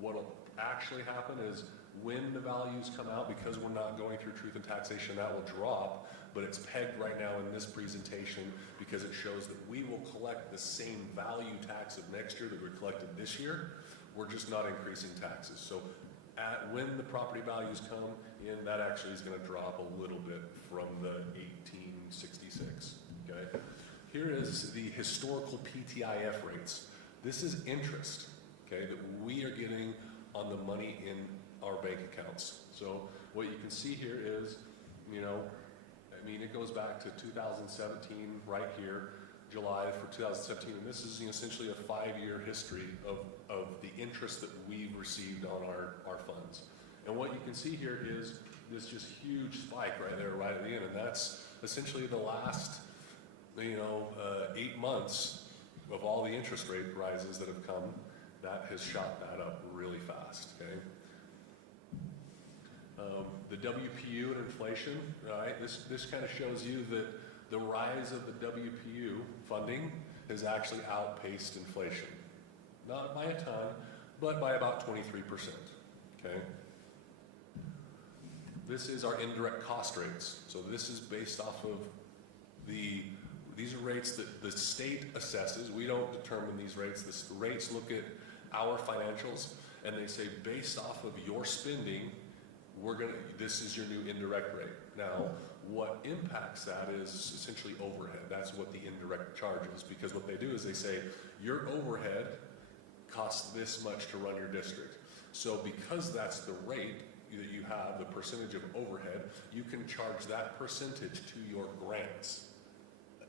What'll actually happen is when the values come out, because we're not going through truth and taxation, that will drop, but it's pegged right now in this presentation because it shows that we will collect the same value tax of next year that we collected this year. We're just not increasing taxes. So when the property values come in, that actually is going to drop a little bit from the 1866, okay? Here is the historical PTIF rates. This is interest, okay, that we are getting on the money in our bank accounts. So what you can see here is, you know, I mean, it goes back to 2017 right here, July for 2017, and this is, you know, essentially a 5-year history of the interest that we've received on our funds. And what you can see here is this just huge spike right there, right at the end, and that's essentially the last, you know, 8 months of all the interest rate rises that have come. That has shot that up really fast, okay? The WPU and inflation, right? This kind of shows you that the rise of the WPU funding has actually outpaced inflation. Not by a ton, but by about 23%, okay? This is our indirect cost rates. So this is based off of these are rates that the state assesses. We don't determine these rates. The rates look at our financials and they say, based off of your spending, this is your new indirect rate. Now, what impacts that is essentially overhead. That's what the indirect charge is, because what they do is they say, your overhead costs this much to run your district. So because that's the rate that you have, the percentage of overhead, you can charge that percentage to your grants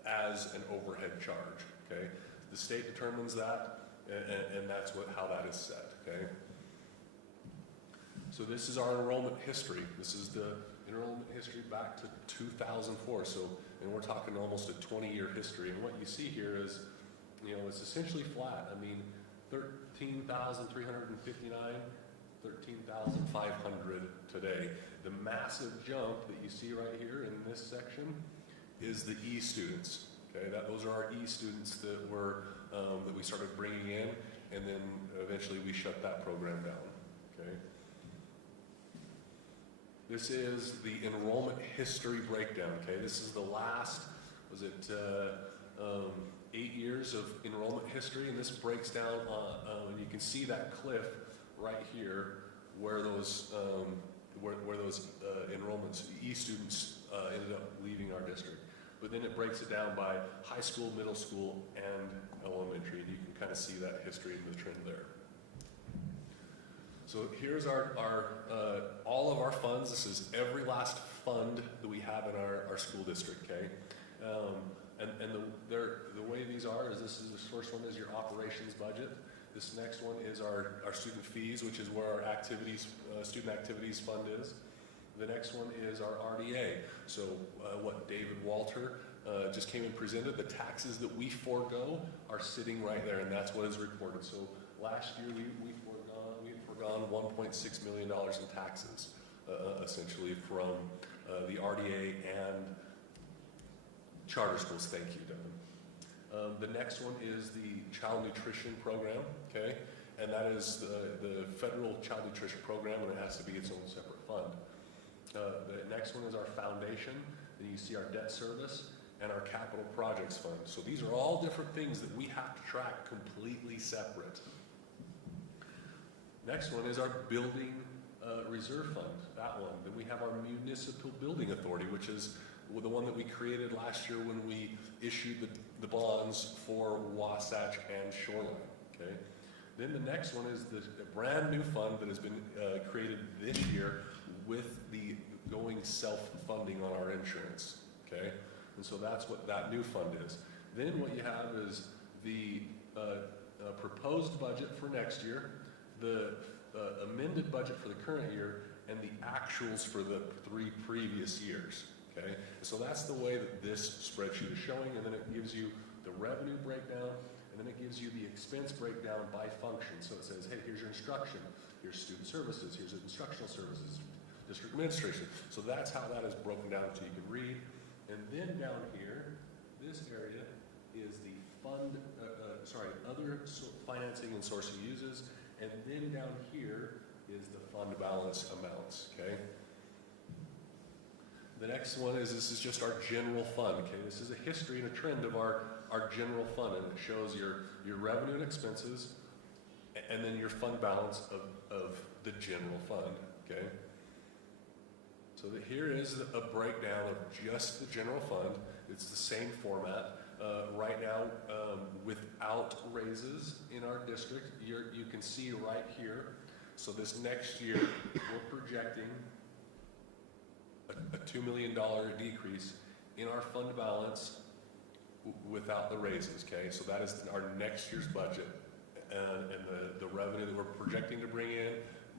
as an overhead charge, okay? The state determines that, and that's how that is set, okay? So this is our enrollment history. This is the enrollment history back to 2004. So, and we're talking almost a 20-year history. And what you see here is, you know, it's essentially flat. I mean, 13,359, 13,500 today. The massive jump that you see right here in this section is the E students. Okay, those are our E students that we started bringing in, and then eventually we shut that program down. Okay. This is the enrollment history breakdown, okay? This is the last, 8 years of enrollment history, and this breaks down, and you can see that cliff right here where those enrollments, E-students ended up leaving our district. But then it breaks it down by high school, middle school, and elementary, and you can kind of see that history and the trend there. So here's all of our funds. This is every last fund that we have in our school district, okay? And the way these are is this is the first one is your operations budget. This next one is our student fees, which is where our activities, student activities fund is. The next one is our RDA. So what David Walter just came and presented, the taxes that we forego are sitting right there, and that's what is reported. So last year we had forgone $1.6 million in taxes, essentially from the RDA and charter schools. Thank you, Devin. The next one is the Child Nutrition Program, okay? And that is the federal Child Nutrition Program, and it has to be its own separate fund. The next one is our foundation. Then you see our debt service and our capital projects fund. So these are all different things that we have to track completely separate. Next one is our building reserve fund, that one. Then we have our municipal building authority, which is the one that we created last year when we issued the bonds for Wasatch and Shoreline, okay? Then the next one is the brand new fund that has been created this year with the going self-funding on our insurance, okay? And so that's what that new fund is. Then what you have is the proposed budget for next year, the amended budget for the current year, and the actuals for the 3 previous years, okay? So that's the way that this spreadsheet is showing, and then it gives you the revenue breakdown, and then it gives you the expense breakdown by function. So it says, hey, here's your instruction, here's student services, here's instructional services, district administration. So that's how that is broken down so you can read. And then down here, this area is the fund, other financing and sourcing uses. And then down here is the fund balance amounts, okay? The next one is, this is just our general fund, okay? This is a history and a trend of our general fund, and it shows your revenue and expenses, and then your fund balance of the general fund, okay? So that here is a breakdown of just the general fund. It's the same format. Right now, without raises in our district, you can see right here. So this next year, we're projecting a $2 million decrease in our fund balance without the raises, okay? So that is our next year's budget, and the revenue that we're projecting to bring in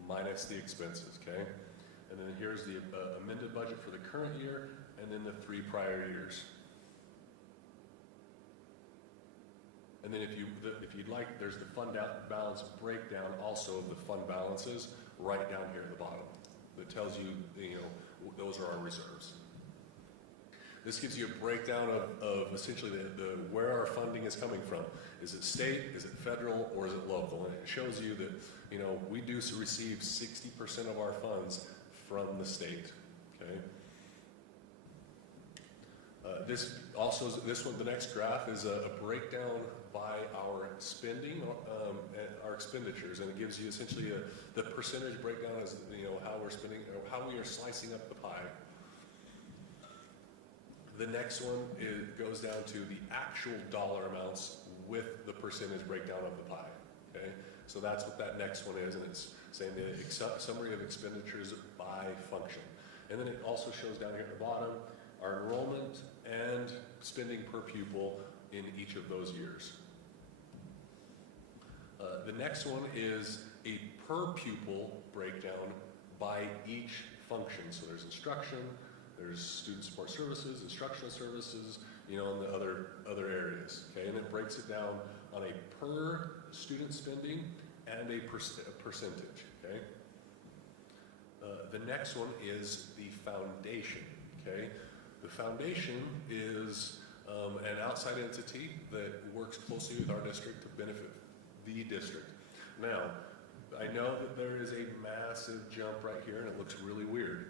minus the expenses, okay? And then here's the amended budget for the current year, and then the 3 prior years. And then if you'd like, there's the fund balance breakdown also of the fund balances right down here at the bottom that tells you, those are our reserves. This gives you a breakdown of essentially where our funding is coming from. Is it state, is it federal, or is it local? And it shows you that, we do receive 60% of our funds from the state, okay? The next graph is a breakdown by our spending, our expenditures, and it gives you essentially the percentage breakdown as how we're spending, or how we are slicing up the pie. The next one goes down to the actual dollar amounts with the percentage breakdown of the pie. Okay, so that's what that next one is, and it's saying the summary of expenditures by function. And then it also shows down here at the bottom our enrollment and spending per pupil in each of those years. The next one is a per pupil breakdown by each function. So there's instruction, there's student support services, instructional services, and the other areas. Okay, and it breaks it down on a per student spending and a percentage. Okay. The next one is the foundation. Okay, the foundation is an outside entity that works closely with our district to benefit the district. Now, I know that there is a massive jump right here, and it looks really weird.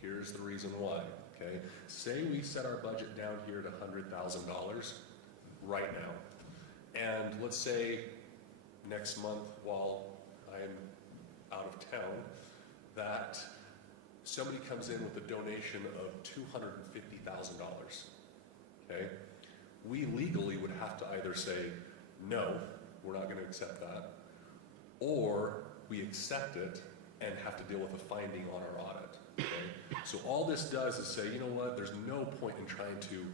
Here's the reason why. Okay, say we set our budget down here at $100,000 right now, and let's say next month while I'm out of town, that somebody comes in with a donation of $250,000. Okay, we legally would have to either say no, we're not going to accept that, or we accept it and have to deal with a finding on our audit. Okay? So all this does is say, you know what, there's no point in trying to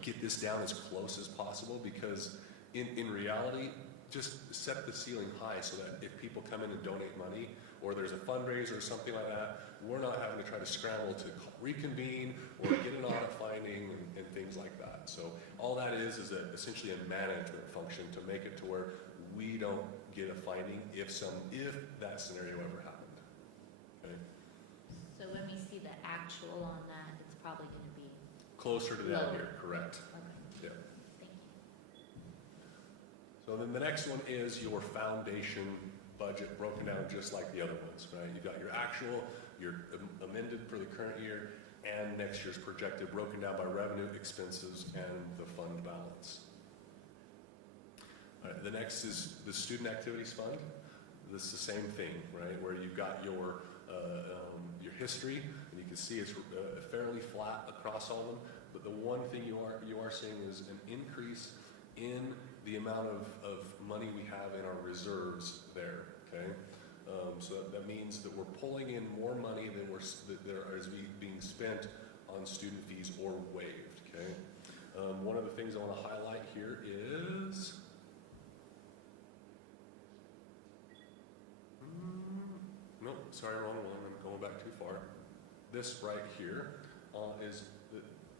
get this down as close as possible, because in reality, just set the ceiling high so that if people come in and donate money, or there's a fundraiser or something like that, we're not having to try to scramble to reconvene or get an audit finding and things like that. So all that is essentially a management function to make it to where we don't get a finding if that scenario ever happened. Okay? So when we see the actual on that, it's probably going to be Closer to down lower. here, correct. Okay. Yeah. Thank you. So then the next one is your foundation budget broken down just like the other ones, right? You've got your actual, your amended for the current year, and next year's projected broken down by revenue, expenses, and the fund balance. All right, the next is the student activities fund. This is the same thing, right? Where you've got your history, and you can see it's fairly flat across all of them. But the one thing you are seeing is an increase in the amount of money we have in our reserves there. Okay, so that means that we're pulling in more money than there is being spent on student fees or waived. Okay, one of the things I want to highlight here is. Nope, sorry, wrong one. I'm going back too far. This right here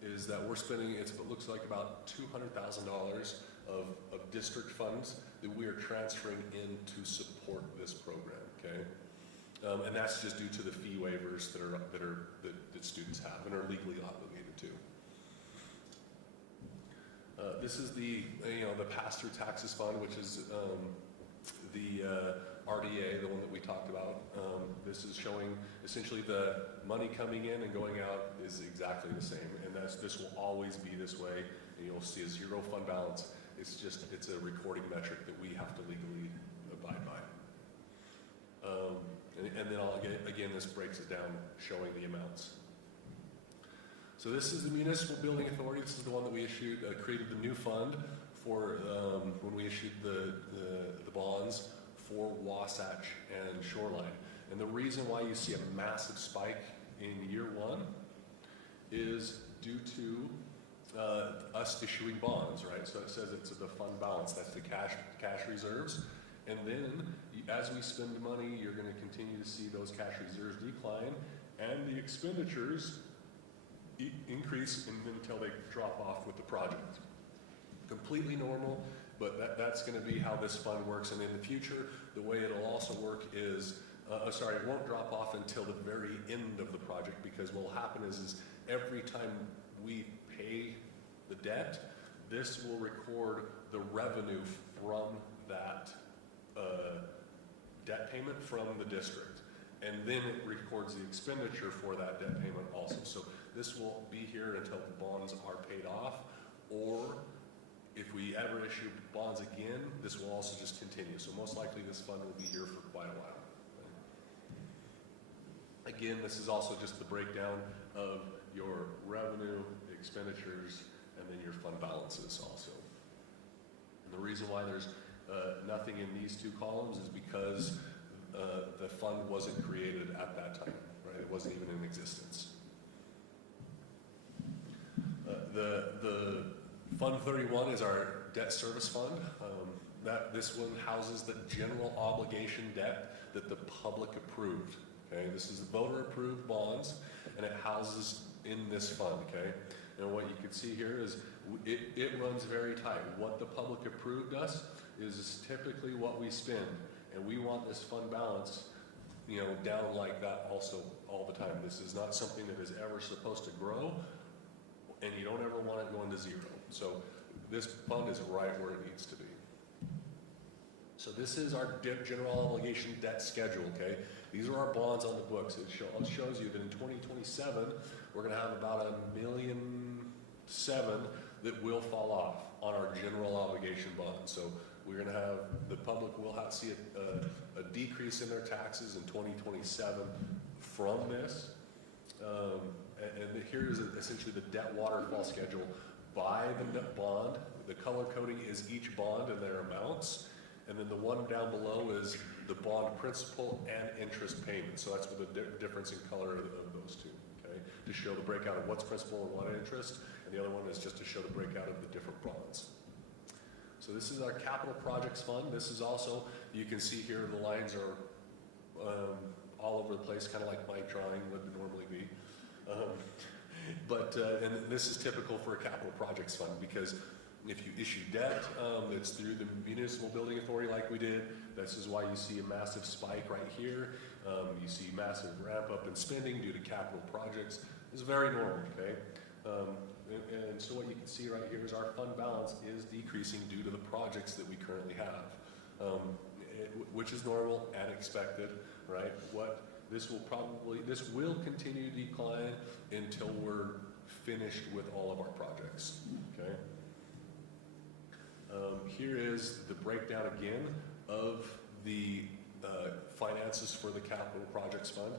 is that we're spending. It looks like about $200,000 of district funds that we are transferring in to support this program. Okay, and that's just due to the fee waivers that students have and are legally obligated to. This is the pass-through taxes fund, which is the RDA, the one that we talked about. This is showing essentially the money coming in and going out is exactly the same, and this will always be this way. And you'll see a zero fund balance. It's a recording metric that we have to legally abide by. And then again, this breaks it down, showing the amounts. So this is the Municipal Building Authority. This is the one that we created the new fund for when we issued the bonds for Wasatch and Shoreline. And the reason why you see a massive spike in year one is due to us issuing bonds, right? So it says it's the fund balance, that's the cash reserves. And then as we spend money, you're going to continue to see those cash reserves decline and the expenditures increase until they drop off with the project. Completely normal, but that's going to be how this fund works. And in the future, the way it'll also work is, it won't drop off until the very end of the project, because what will happen is every time we pay the debt, this will record the revenue from that debt payment from the district. And then it records the expenditure for that debt payment also. So this will be here until the bonds are paid off, or if we ever issue bonds again, this will also just continue. So most likely this fund will be here for quite a while. Again, this is also just the breakdown of your revenue, expenditures, and then your fund balances also. And the reason why there's nothing in these two columns is because the fund wasn't created at that time, right? It wasn't even in existence. The Fund 31 is our debt service fund. This one houses the general obligation debt that the public approved. Okay, this is voter approved bonds, and it houses in this fund. Okay, and what you can see here is it runs very tight. What the public approved us is typically what we spend, and we want this fund balance, down like that also all the time. This is not something that is ever supposed to grow, and you don't ever want it going to zero. So this fund is right where it needs to be. So this is our general obligation debt schedule, okay? These are our bonds on the books. It shows you that in 2027, we're gonna have about $1.7 million that will fall off on our general obligation bonds. So we're gonna have, the public will see a decrease in their taxes in 2027 from this. And here is essentially the debt waterfall schedule by the bond. The color coding is each bond and their amounts. And then the one down below is the bond principal and interest payment. So that's with the difference in color of those two, okay? To show the breakout of what's principal and what interest. And the other one is just to show the breakout of the different bonds. So So this is our capital projects fund. This is also, you can see here the lines are all over the place, kind of like my drawing would normally be. And this is typical for a capital projects fund, because if you issue debt, it's through the municipal building authority like we did. This is why you see a massive spike right here. You see massive ramp up in spending due to capital projects. It's very normal, okay? And so what you can see right here is our fund balance is decreasing due to the projects that we currently have, which is normal and expected, right? This will continue to decline until we're finished with all of our projects, okay? Here is the breakdown again of the finances for the capital projects fund.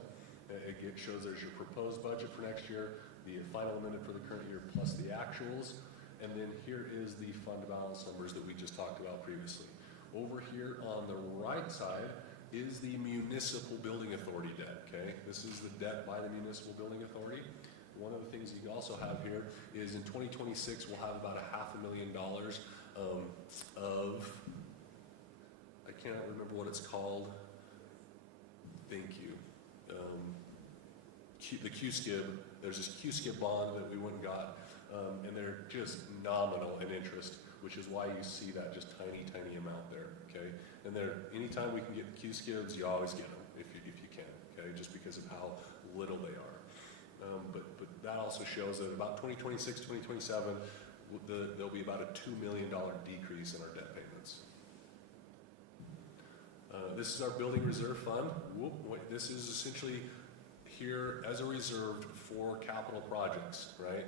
It shows there's your proposed budget for next year, the final amendment for the current year plus the actuals, and then here is the fund balance numbers that we just talked about previously. Over here on the right side is the municipal building authority debt, okay? This is the debt by the municipal building authority. One of the things you also have here is in 2026 we'll have about $500,000 of, I cannot remember what it's called. Thank you. The Q-Skib, there's this Q-Skib bond that we went and got, and they're just nominal in interest, which is why you see that just tiny, tiny amount there, okay? And anytime we can get Q-Skibs, you always get them if you can, okay? Just because of how little they are. But that also shows that about 2026, 2027, there'll be about a $2 million decrease in our debt payments. This is our building reserve fund. This is essentially here as a reserve for capital projects, right?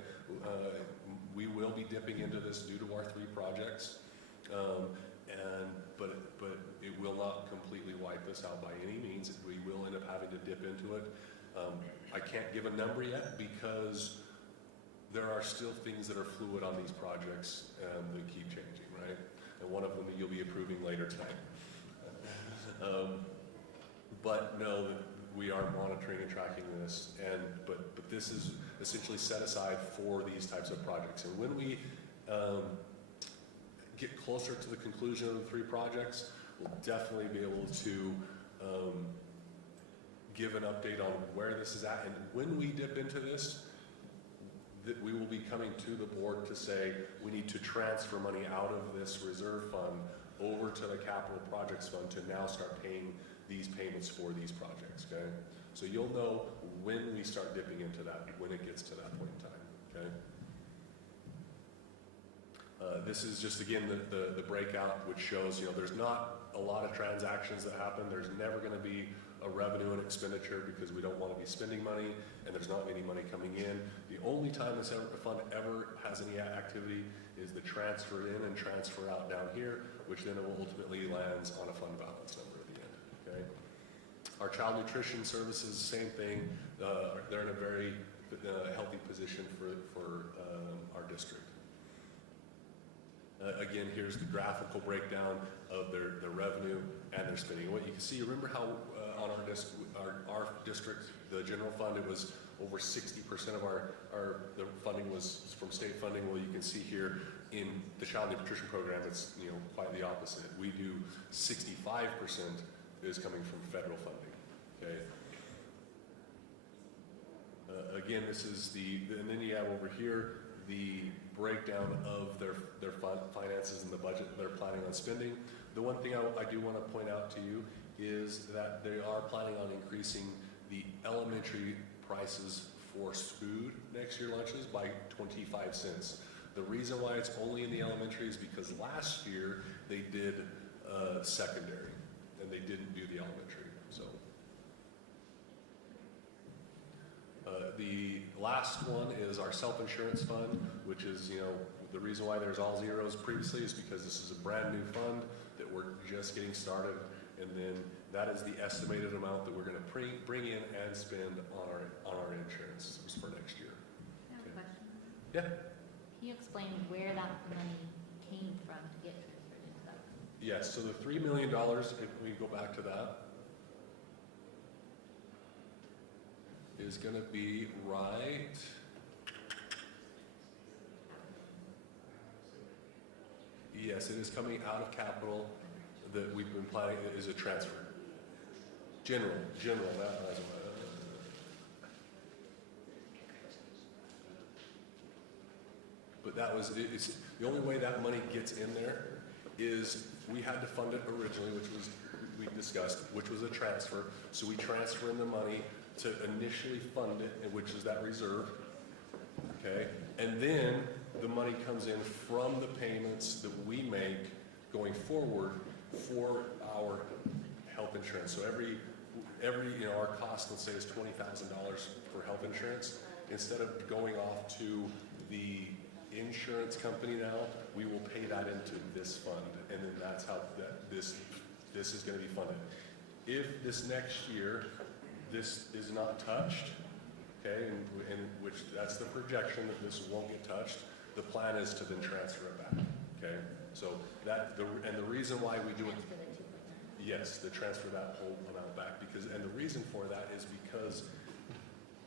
We will be dipping into this due to our 3 projects, but it will not completely wipe us out by any means. We will end up having to dip into it. I can't give a number yet because there are still things that are fluid on these projects that keep changing, right? And one of them you'll be approving later tonight. But know that we are monitoring and tracking this, but this is essentially set aside for these types of projects. And when we get closer to the conclusion of the 3 projects, we'll definitely be able to give an update on where this is at. And when we dip into this, that we will be coming to the board to say we need to transfer money out of this reserve fund over to the capital projects fund to now start paying these payments for these projects, okay? So you'll know when we start dipping into that, when it gets to that point in time, okay? This is just, again, the breakout, which shows, there's not a lot of transactions that happen. There's never gonna be a revenue and expenditure because we don't want to be spending money and there's not any money coming in. The only time this fund ever has any activity is the transfer in and transfer out down here, which then ultimately lands on a fund balance number at the end, okay? Our child nutrition services, same thing. They're in a very healthy position for our district. Again, here's the graphical breakdown of their revenue and their spending. What you can see, remember how on our district, the general fund, it was over 60% of the funding was from state funding. Well, you can see here in the child nutrition program, it's quite the opposite. We do 65% is coming from federal funding. Okay. Again, this is and then you have over here the breakdown of their finances and the budget that they're planning on spending. The one thing I do want to point out to you is that they are planning on increasing the elementary prices for food next year lunches by 25 cents. The reason why it's only in the elementary is because last year they did secondary and they didn't do the elementary. So the last one is our self-insurance fund, which is, the reason why there's all zeros previously is because this is a brand new fund that we're just getting started, and then that is the estimated amount that we're going to bring in and spend on our insurance for next year. I have a question. Yeah. Can you explain where that money came from to get transferred into that? Yes, so the $3 million, if we go back to that, is going to be right. Yes, it is coming out of capital that we've been planning, it is a transfer. General, not as but that was, it's, the only way that money gets in there is we had to fund it originally, which was, we discussed, which was a transfer. So we transfer in the money to initially fund it, and which is that reserve, okay? And then the money comes in from the payments that we make going forward for our health insurance. So every you know, our cost, let's say, is $20,000 for health insurance. Instead of going off to the insurance company now, we will pay that into this fund, and then that's how this is going to be funded. If this next year this is not touched, okay, and which that's the projection that this won't get touched, the plan is to then transfer it back. Okay, so that the reason why we do it, yes, to transfer that whole amount back, because and the reason for that is because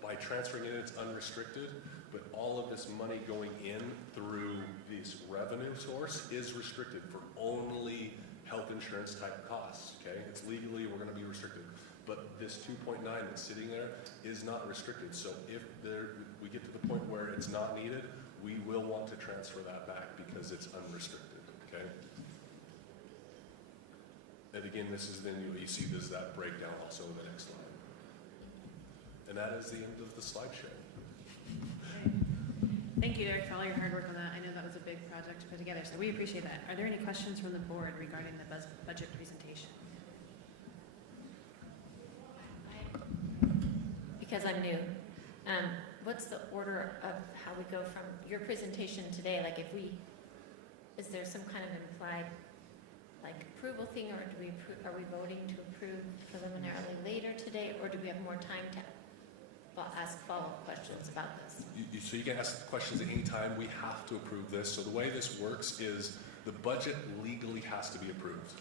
by transferring it, it's unrestricted. But all of this money going in through this revenue source is restricted for only health insurance type costs, okay? It's legally, we're gonna be restricted. But this 2.9 that's sitting there is not restricted. So if we get to the point where it's not needed, we will want to transfer that back because it's unrestricted, okay? And again, this is then you see there's that breakdown also in the next slide. And that is the end of the slideshow. Thank you, Derek, for all your hard work on that. I know that was a big project to put together, so we appreciate that. Are there any questions from the board regarding the budget presentation? Because I'm new, what's the order of how we go from your presentation today? Like is there some kind of implied like approval thing, or are we voting to approve preliminarily later today, or do we have more time to ask follow-up questions about this? So you can ask questions at any time. We have to approve this. So the way this works is the budget legally has to be approved.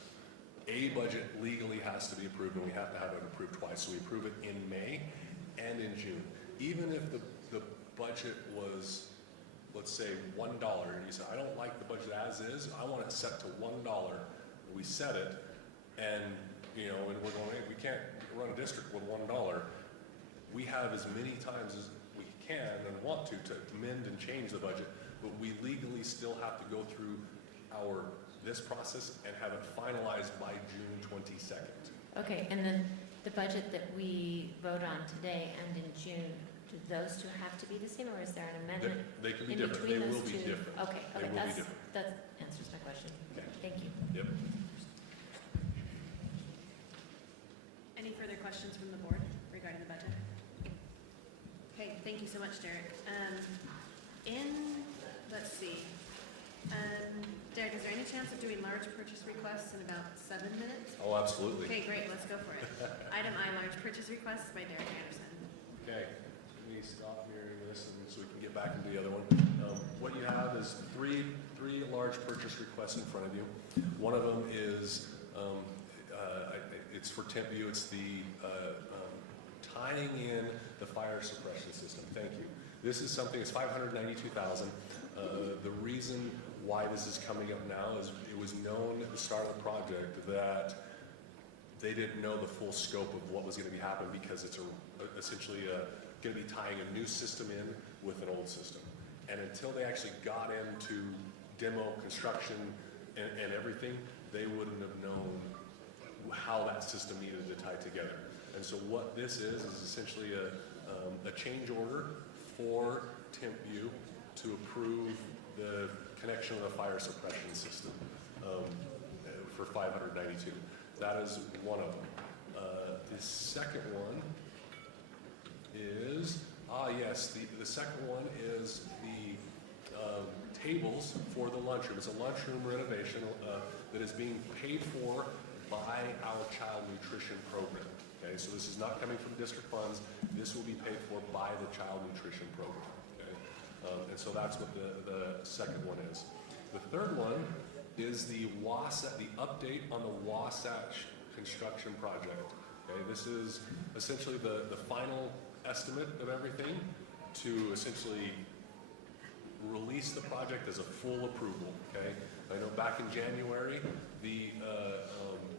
A budget legally has to be approved, and we have to have it approved twice. So we approve it in May and in June. Even if the budget was, let's say, $1, and you say, I don't like the budget as is, I want it set to $1. We set it, and you know, and we're going, hey, we can't run a district with $1. We have as many times as we can and want to amend and change the budget, but we legally still have to go through this process and have it finalized by June 22nd. Okay, and then the budget that we vote on today and in June, do those two have to be the same, or is there an amendment? They can be in different. between They those will be two? different. Okay, They will be different. that answers my question. Okay. Thank you. Yep. Any further questions from the board regarding the budget? Okay, thank you so much, Derek. Let's see. Derek, is there any chance of doing large purchase requests in about 7 minutes? Oh, absolutely. Okay, great, let's go for it. Item I, large purchase requests by Derek Anderson. Okay, let me stop hearing this and so we can get back into the other one. What you have is three large purchase requests in front of you. One of them is, it's for Tempview, it's the tying in the fire suppression system. Thank you. This is something, it's $592,000. The reason why this is coming up now is it was known at the start of the project that they didn't know the full scope of what was going to be happening because it's essentially going to be tying a new system in with an old system. And until they actually got into demo construction and everything, they wouldn't have known how that system needed to tie together. And so what this is essentially a change order for Tempview to approve the connection of the fire suppression system for $592,000. That is one of them. The second one is, yes, the second one is the tables for the lunchroom. It's a lunchroom renovation that is being paid for by our child nutrition program. Okay, so this is not coming from district funds. This will be paid for by the child nutrition program. Okay, and so that's what the second one is. The third one is the update on the Wasatch construction project. Okay, this is essentially the final estimate of everything to essentially release release the project as a full approval, okay? I know back in January,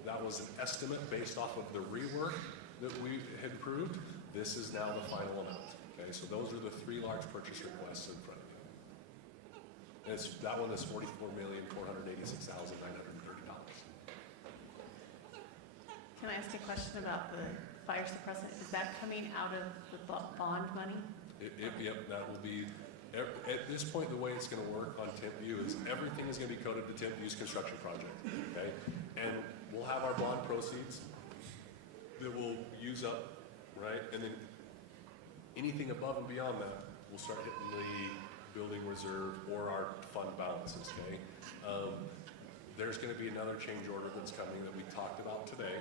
that was an estimate based off of the rework that we had approved. This is now the final amount, okay? So those are the 3 large purchase requests in front of you. And that one is $44,486,930. Can I ask a question about the fire suppressant? Is that coming out of the bond money? Yep, that will be, at this point, the way it's gonna work on Timpview is everything is gonna be coded to Timpview's construction project, okay? And we'll have our bond proceeds that we'll use up, right? And then anything above and beyond that, we'll start hitting the building reserve or our fund balances, okay? There's gonna be another change order that's coming that we talked about today.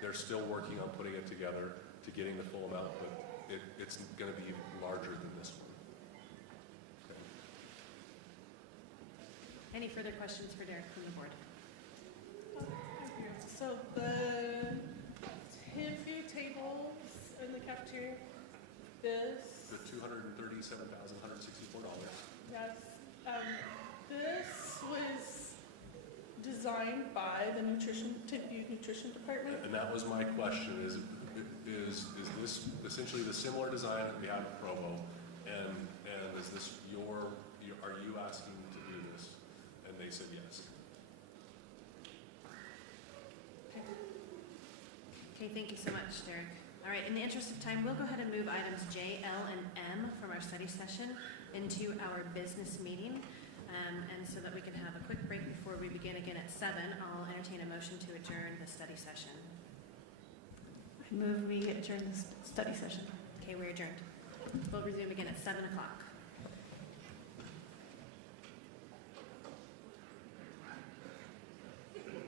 They're still working on putting it together to getting the full amount, but it's gonna be larger than this one. Okay. Any further questions for Derek from the board? So the Timpview tables in the cafeteria, this. The $237,164. Yes. This was designed by the Timpview Nutrition Department. And that was my question, is this essentially the similar design that we have at Provo? And is this are you asking to do this? And they said yes. Okay, thank you so much, Derek. All right, in the interest of time, we'll go ahead and move items J, L, and M from our study session into our business meeting. And so that we can have a quick break before we begin again at 7, I'll entertain a motion to adjourn the study session. I move we adjourn the study session. Okay, we're adjourned. We'll resume again at 7 o'clock.